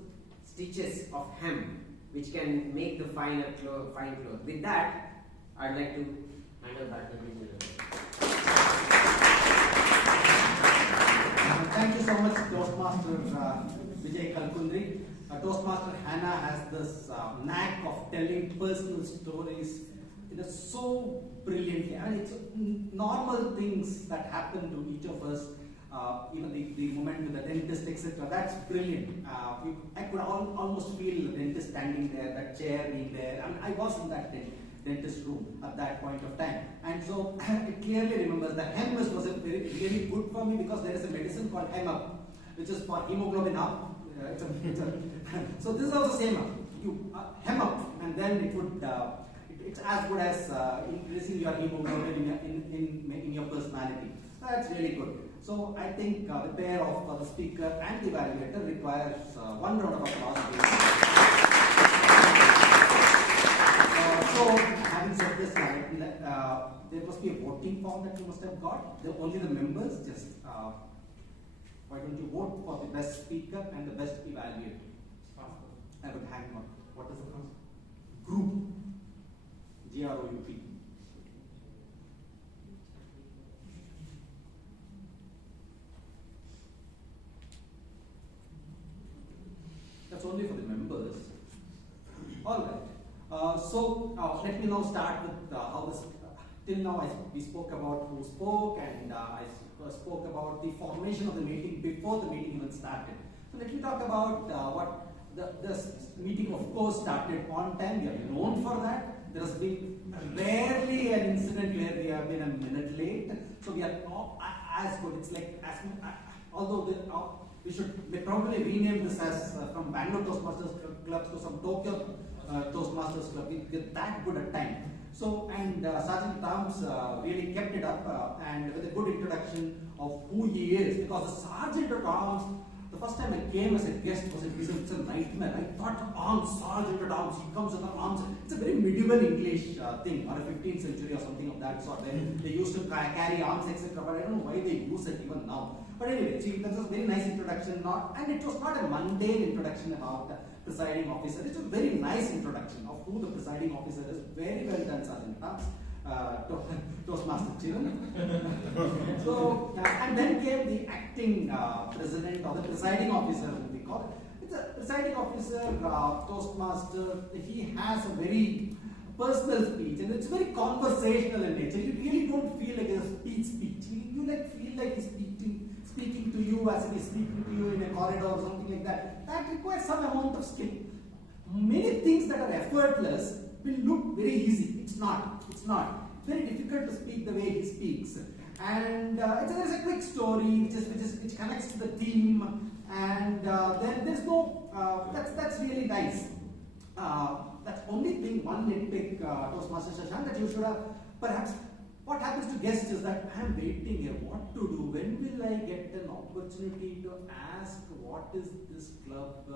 stitches of hem which can make the fine cloth. With that, I'd like to hand over back to you. Thank you so much, Toastmaster Vijay Kalkundri. Toastmaster Hannah has this knack of telling personal stories so brilliantly. I mean, it's normal things that happen to each of us. The moment with the dentist, etc. That's brilliant. I could almost feel the dentist standing there, that chair being there. I mean, I was in that dentist room at that point of time, and so it clearly remembers the hem was really good for me because there is a medicine called hem up, which is for hemoglobin up. So this is also same up. You hem up, and then it would. It's as good as increasing your hemoglobin in your personality. That's really good. So I think the pair of the speaker and the evaluator requires one round of applause. So having said this, there must be a voting form that you must have got. Only the members just why don't you vote for the best speaker and the best evaluator? I would hang on. What is the first? Group. GROUP. That's only for the members. All right. Let me now start with how this. Till now, we spoke about who spoke, and I spoke about the formation of the meeting before the meeting even started. So let me talk about what the meeting, of course, started on time. We are known for that. There has been rarely an incident where we have been a minute late. So we are as good. It's like although we should probably rename this as from Bangalore Toastmasters Club to some Tokyo Toastmasters Club. We get that good at time. So, and Sergeant Tom's really kept it up and with a good introduction of who he is, because the Sergeant at Arms, the first time I came as a guest was it's a nightmare. I thought arms, Sergeant at Arms, he comes with the arms. It's a very medieval English thing, or a 15th century or something of that sort, when they used to carry arms, etc. But I don't know why they use it even now. But anyway, see, that was a very nice introduction, and it was not a mundane introduction about the presiding officer. It's a very nice introduction of who the presiding officer is. Very well done, Sergeant Tom's. Toastmaster Chiran. So, and then came the acting president or the presiding officer, we call it. It's a presiding officer, Toastmaster. He has a very personal speech, and it's very conversational in nature. You really don't feel like a speech. You feel like he's speaking to you as if he's speaking to you in a corridor or something like that. That requires some amount of skill. Many things that are effortless will look very easy. It's not. Very difficult to speak the way he speaks. And there's a quick story which connects to the theme, and then there's no. That's really nice. That's only thing, one nitpick, Toastmaster Shashank, that you should have perhaps. What happens to guests is that I am waiting here, what to do, when will I get an opportunity to ask what is this club,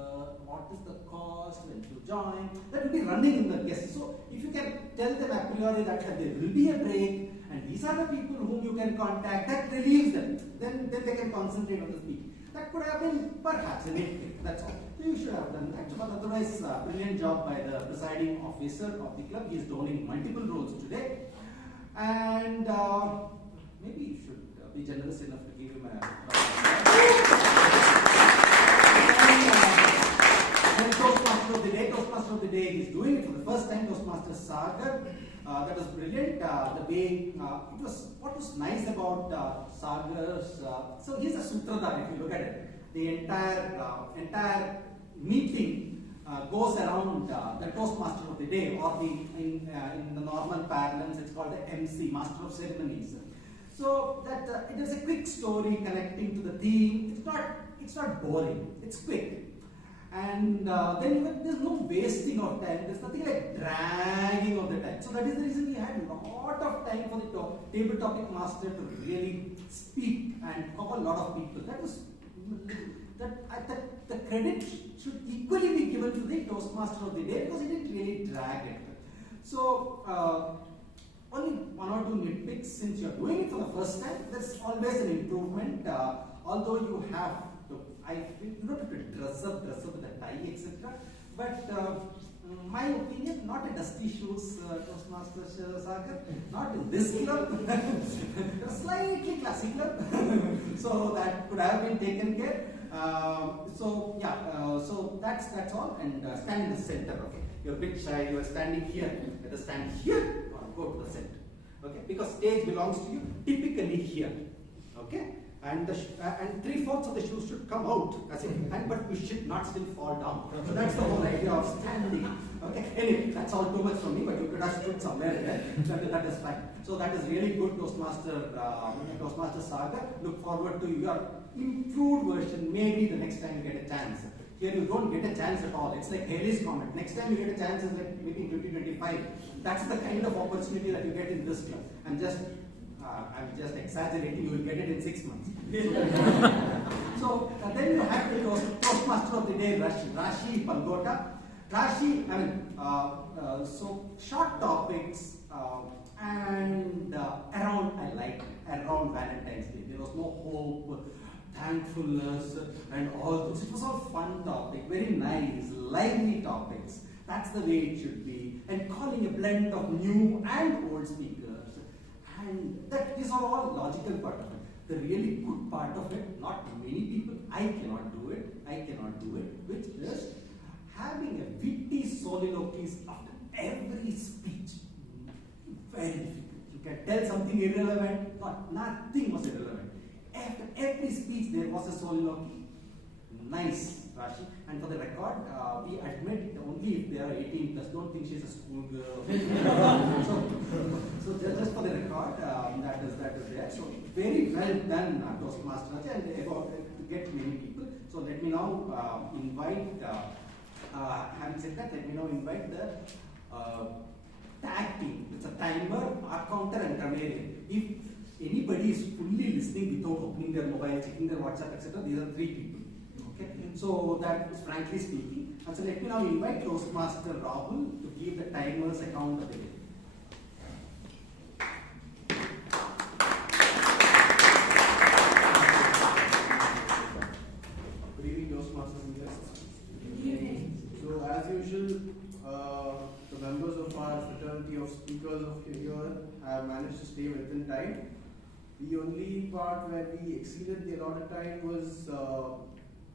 what is the cost, when to join, that will be running in the guests. So if you can tell them a priori that there will be a break, and these are the people whom you can contact, that relieves them, then they can concentrate on the speech. That could have been perhaps a nitpick, that's all. So you should have done that, but otherwise brilliant job by the presiding officer of the club. He is donning multiple roles today. And maybe you should be generous enough to give him a Toastmaster of the Day. Toastmaster of the Day, he's doing it for the first time. Toastmaster Sagar, That was brilliant. The way it was, what was nice about Sagar's, so he's a sutradhar if you look at it. The entire meeting goes around the Toastmaster of the day, or in the normal parlance it's called the MC, Master of Ceremonies. So that it is a quick story connecting to the theme. It's not boring. It's quick. And then even there's no wasting of time. There's nothing like dragging of the time. So that is the reason we had a lot of time for the table topic master to really speak and cover a lot of people. The credit should equally be given to the Toastmaster of the day because he didn't really drag it. So only one or two nitpicks. Since you're doing it for the first time, there's always an improvement. Although you have to, you don't have to dress up with a tie, etc. But my opinion, not a dusty shoes, Toastmaster Sagar, not in this club, a slightly classy club, so that could have been taken care. So that's all, and stand in the center. Okay, you're a bit shy. You are standing here. Let us stand here or go to the center. Okay, because stage belongs to you. Typically here. Okay. And 3/4 of the shoes should come out, but we should not still fall down. So that's the whole idea of standing. Okay. Anyway, that's all too much for me, but you could have stood somewhere there. That is fine. So that is really good, Toastmaster Sagar. Look forward to your improved version. Maybe the next time you get a chance. Here you don't get a chance at all. It's like Halley's Comet. Next time you get a chance is like maybe 2025. That's the kind of opportunity that you get in this club. I'm just exaggerating, you will get it in 6 months. So then you have the Toastmaster of the day, Rashi Palgota. Rashi, so short topics and around Valentine's Day. There was no hope, thankfulness, and all those. It was all fun topic, very nice, lively topics. That's the way it should be. And calling a blend of new and old speakers. And these are all logical part of it. The really good part of it, not many people, I cannot do it, which is having a witty soliloquies after every speech. Very difficult. You can tell something irrelevant, nothing was irrelevant. After every speech there was a soliloquy. Nice, Rashi. And for the record, we admit only if they are 18 plus. Don't think she's a schoolgirl. so just for the record, that is there. So very well done, Toastmaster Raja, and to get many people. So let me now invite. Having said that, let me now invite the tag team. It's a timer, R counter, and grammarian. If anybody is fully listening without opening their mobile, checking their WhatsApp, etc., these are 3 people. Okay, so that is frankly speaking. And so let me now invite Toastmaster Rahul to give the timer's account of the day. Good evening, Toastmasters and guests. Good evening. So as usual, the members of our fraternity of speakers of here have managed to stay within time. The only part where we exceeded the allotted time was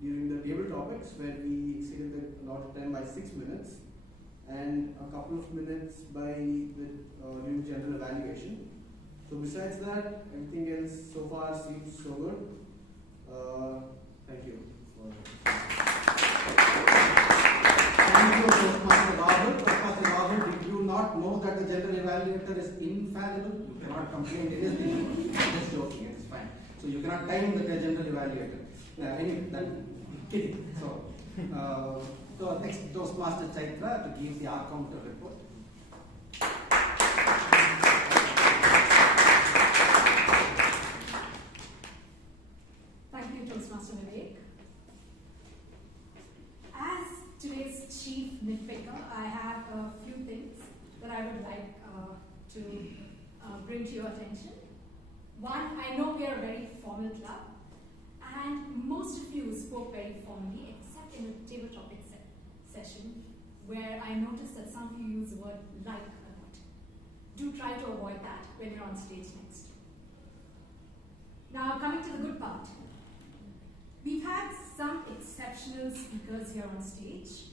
during the table topics, where we exceeded the allotted time by 6 minutes and a couple of minutes during general evaluation. So besides that, everything else so far seems so good. Thank you. Thank you, Toastmaster Rahul. Toastmaster Rahul, did you not know that the general evaluator is infallible? You cannot complain anything. Just joking, it's fine. So you cannot time the general evaluator. Anyway, kidding. So next, Toastmaster Chaitra to give the R counter report. Thank you, Toastmaster Vivek. As today's chief nitpicker, I have a few things that I would like to bring to your attention. One, I know we are a very formal club, and most of you spoke very formally, except in the table topic session, where I noticed that some of you use the word like a lot. Do try to avoid that when you're on stage next. Now, coming to the good part. We've had some exceptional speakers here on stage.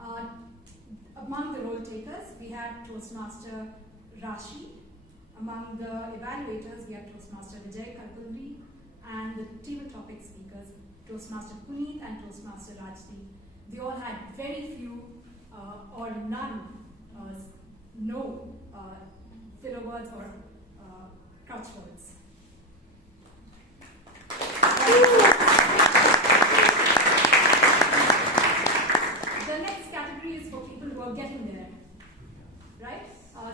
A Among the role takers, we had Toastmaster Rashi. Among the evaluators, we had Toastmaster Vijay Kalpundri, and the table topic speakers, Toastmaster Puneet and Toastmaster Rajdeep. They all had very few or none, no filler words or crutch words. The next category is for people who are getting there, right?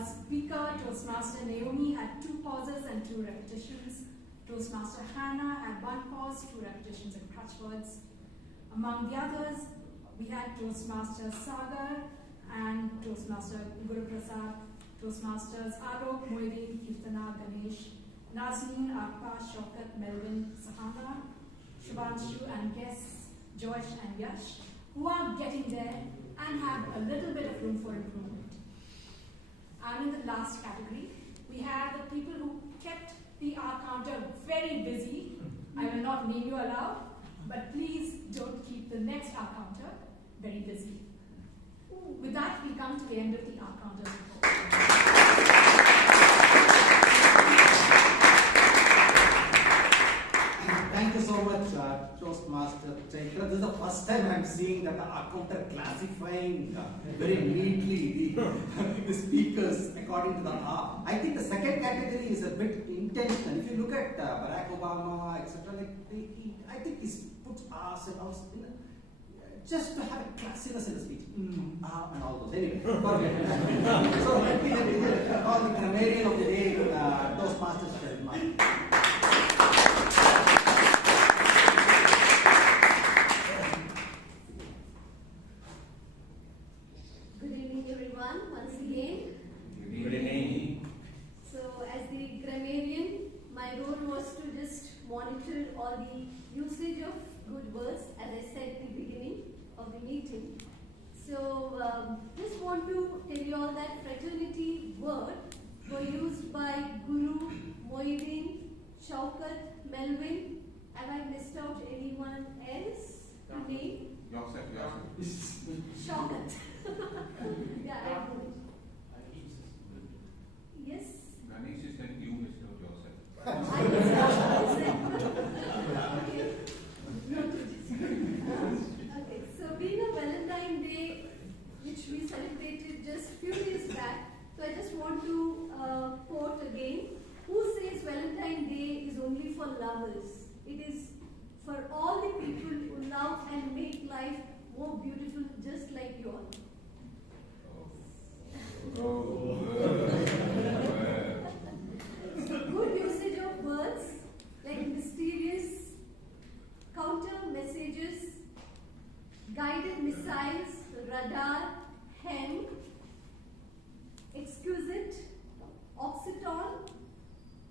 Speaker Toastmaster Naomi had 2 pauses and 2 repetitions. Toastmaster Hannah had 1 pause, 2 repetitions and crutch words. Among the others, we had Toastmaster Sagar and Toastmaster Guru Prasad, Toastmasters Arok, Moedin, Kirtana, Ganesh, Nazneen, Arpa, Shaukat, Melvin, Sahana, Shubhanshu, and guests Joyce and Yash, who are getting there and have a little bit of room for improvement. And in the last category, we have the people who kept the R counter very busy. I will not name you aloud, but please don't keep the next R counter very busy. With that, we come to the end of the R counter report. Thank you so much, Toastmaster Chaitra. This is the first time I'm seeing that the counter classifying very neatly the speakers according to the R. I think the second category is a bit intentional. If you look at Barack Obama, etc., like I think he puts R's and R's in just to have a classiness in the speech. And all those. Anyway, forget. So let me call the grammarian of the day, Toastmaster Sharma. Good evening, everyone, once again. Good evening. So, as the grammarian, my role was to just monitor all the usage of good words, as I said at the beginning of the meeting. So, just want to tell you all that fraternity word were used by Guru, Moedin, Shaukat, Melvin. Have I missed out anyone else to name? Shaukat. Yeah, I know. Yes? Ganesh is telling you missed out yourself. I missed out. Okay. Okay, so being a Valentine Day, which we celebrated just a few days back, so I just want to quote again. Who says Valentine Day is only for lovers? It is for all the people who love and make life more beautiful, just like you all. Good usage of words like mysterious, counter messages, guided missiles, radar, hen, exquisite, oxytocin,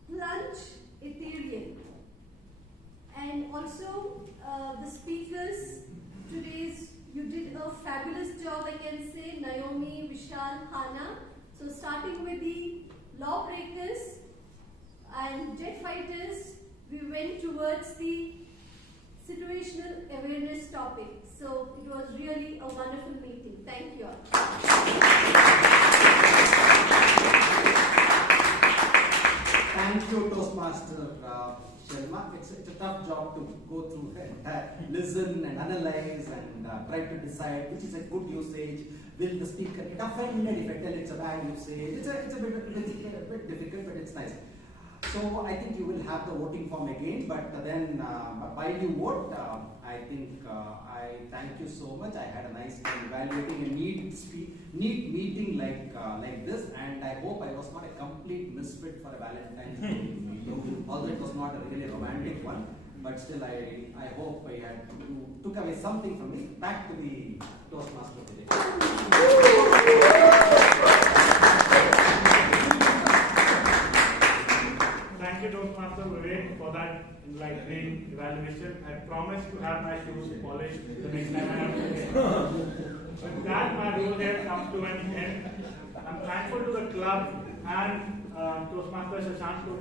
plunge, ethereal. And also the speakers, today's, you did a fabulous job, I can say, Naomi, Vishal, Hannah. So starting with the lawbreakers and jet fighters, we went towards the situational awareness topic. So it was really a wonderful meeting. Thank you all. Thank you, Toastmaster Sharma. It's a tough job to go through and listen and analyze and try to decide which is a good usage. Will the speaker get offended if I tell it's a bad usage? It's a bit difficult, but it's nice. So I think you will have the voting form again, but then while you vote, I think I thank you so much. I had a nice time evaluating a neat meeting like this, and I hope I was not a complete misfit for a Valentine's Day meeting, although it was not a really romantic one. But still, I hope I had took away something from me. Back to the Toastmaster today. Thank you, Toastmaster Vivek, for that enlightening evaluation. I promise to have my shoes polished the next time I have to. With that, my role here comes to an end. I'm thankful to the club and Toastmaster Shashank for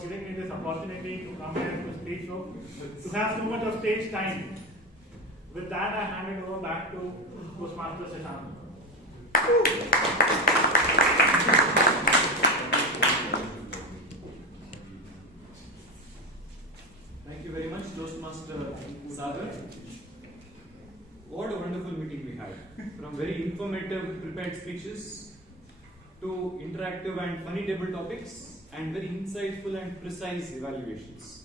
giving me this opportunity to come here to stage show, to have so much of stage time. With that, I hand it over back to Toastmaster Shashank. Thank you very much, Toastmaster Sagar. What a wonderful meeting we had. From very informative prepared speeches to interactive and funny table topics and very insightful and precise evaluations.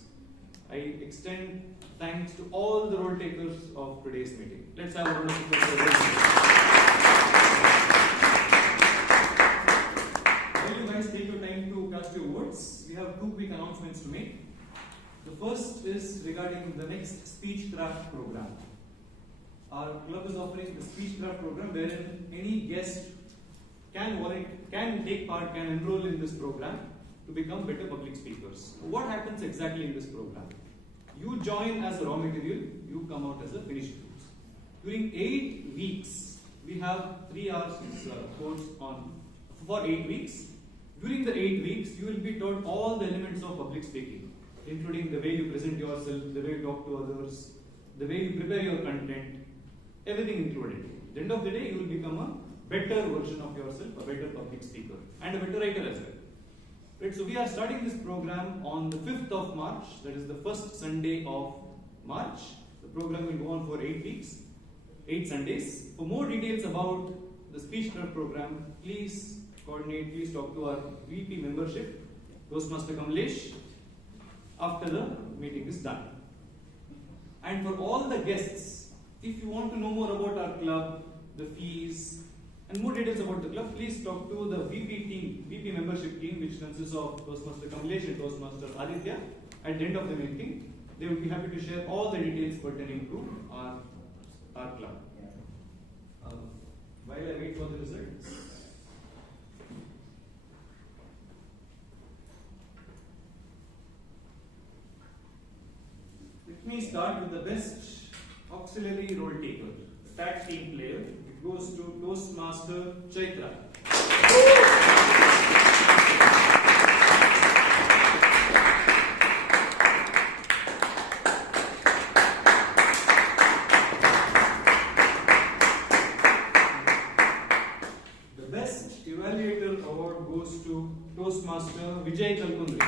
I extend thanks to all the role takers of today's meeting. Let's have a wonderful celebration. While you guys take your time to cast your votes, we have two quick announcements to make. The first is regarding the next Speechcraft program. Our club is offering the Speechcraft program wherein any guest can take part, can enroll in this program to become better public speakers. What happens exactly in this program? You join as a raw material, you come out as a finished goods. During 8 weeks, we have 3 hours course for 8 weeks. During the 8 weeks, you will be taught all the elements of public speaking, including the way you present yourself, the way you talk to others, the way you prepare your content, everything included. At the end of the day, you will become a better version of yourself, a better public speaker, and a better writer as well. Right, so we are starting this program on the 5th of March, that is the first Sunday of March. The program will go on for 8 weeks, 8 Sundays. For more details about the Speechcraft program, please coordinate, please talk to our VP membership, Toastmaster Kamlesh, after the meeting is done. And for all the guests, if you want to know more about our club, the fees, and more details about the club, please talk to the VP membership team, which consists of Toastmaster Kamlesh and Toastmaster Aditya. At the end of the meeting, they will be happy to share all the details pertaining to our club. While I wait for the results, let me start with the best auxiliary role taker, the tag team player. It goes to Toastmaster Chaitra. The best evaluator award goes to Toastmaster Vijay Kalkundri.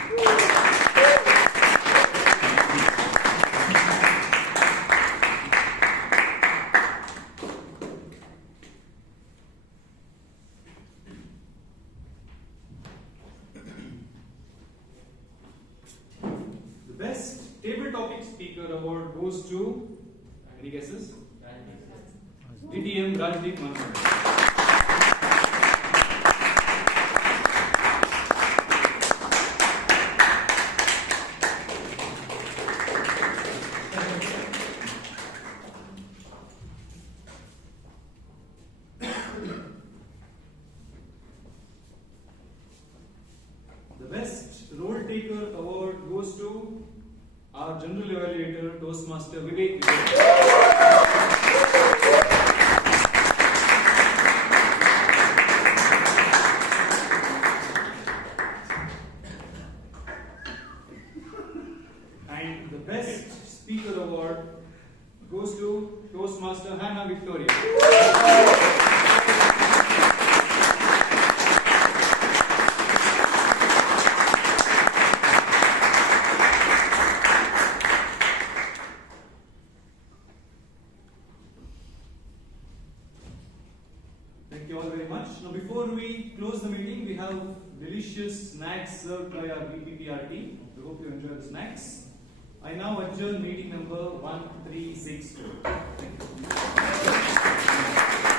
Award goes to, any guesses? DTM Rajdeep Mansoor. The best role taker award goes to our general evaluator, Toastmaster Vivek. And the best speaker award goes to Toastmaster Hannah Victoria. Thank you all very much. Now, before we close the meeting, we have delicious snacks served by our BPPR team. We hope you enjoy the snacks. I now adjourn meeting number 1362. Thank you.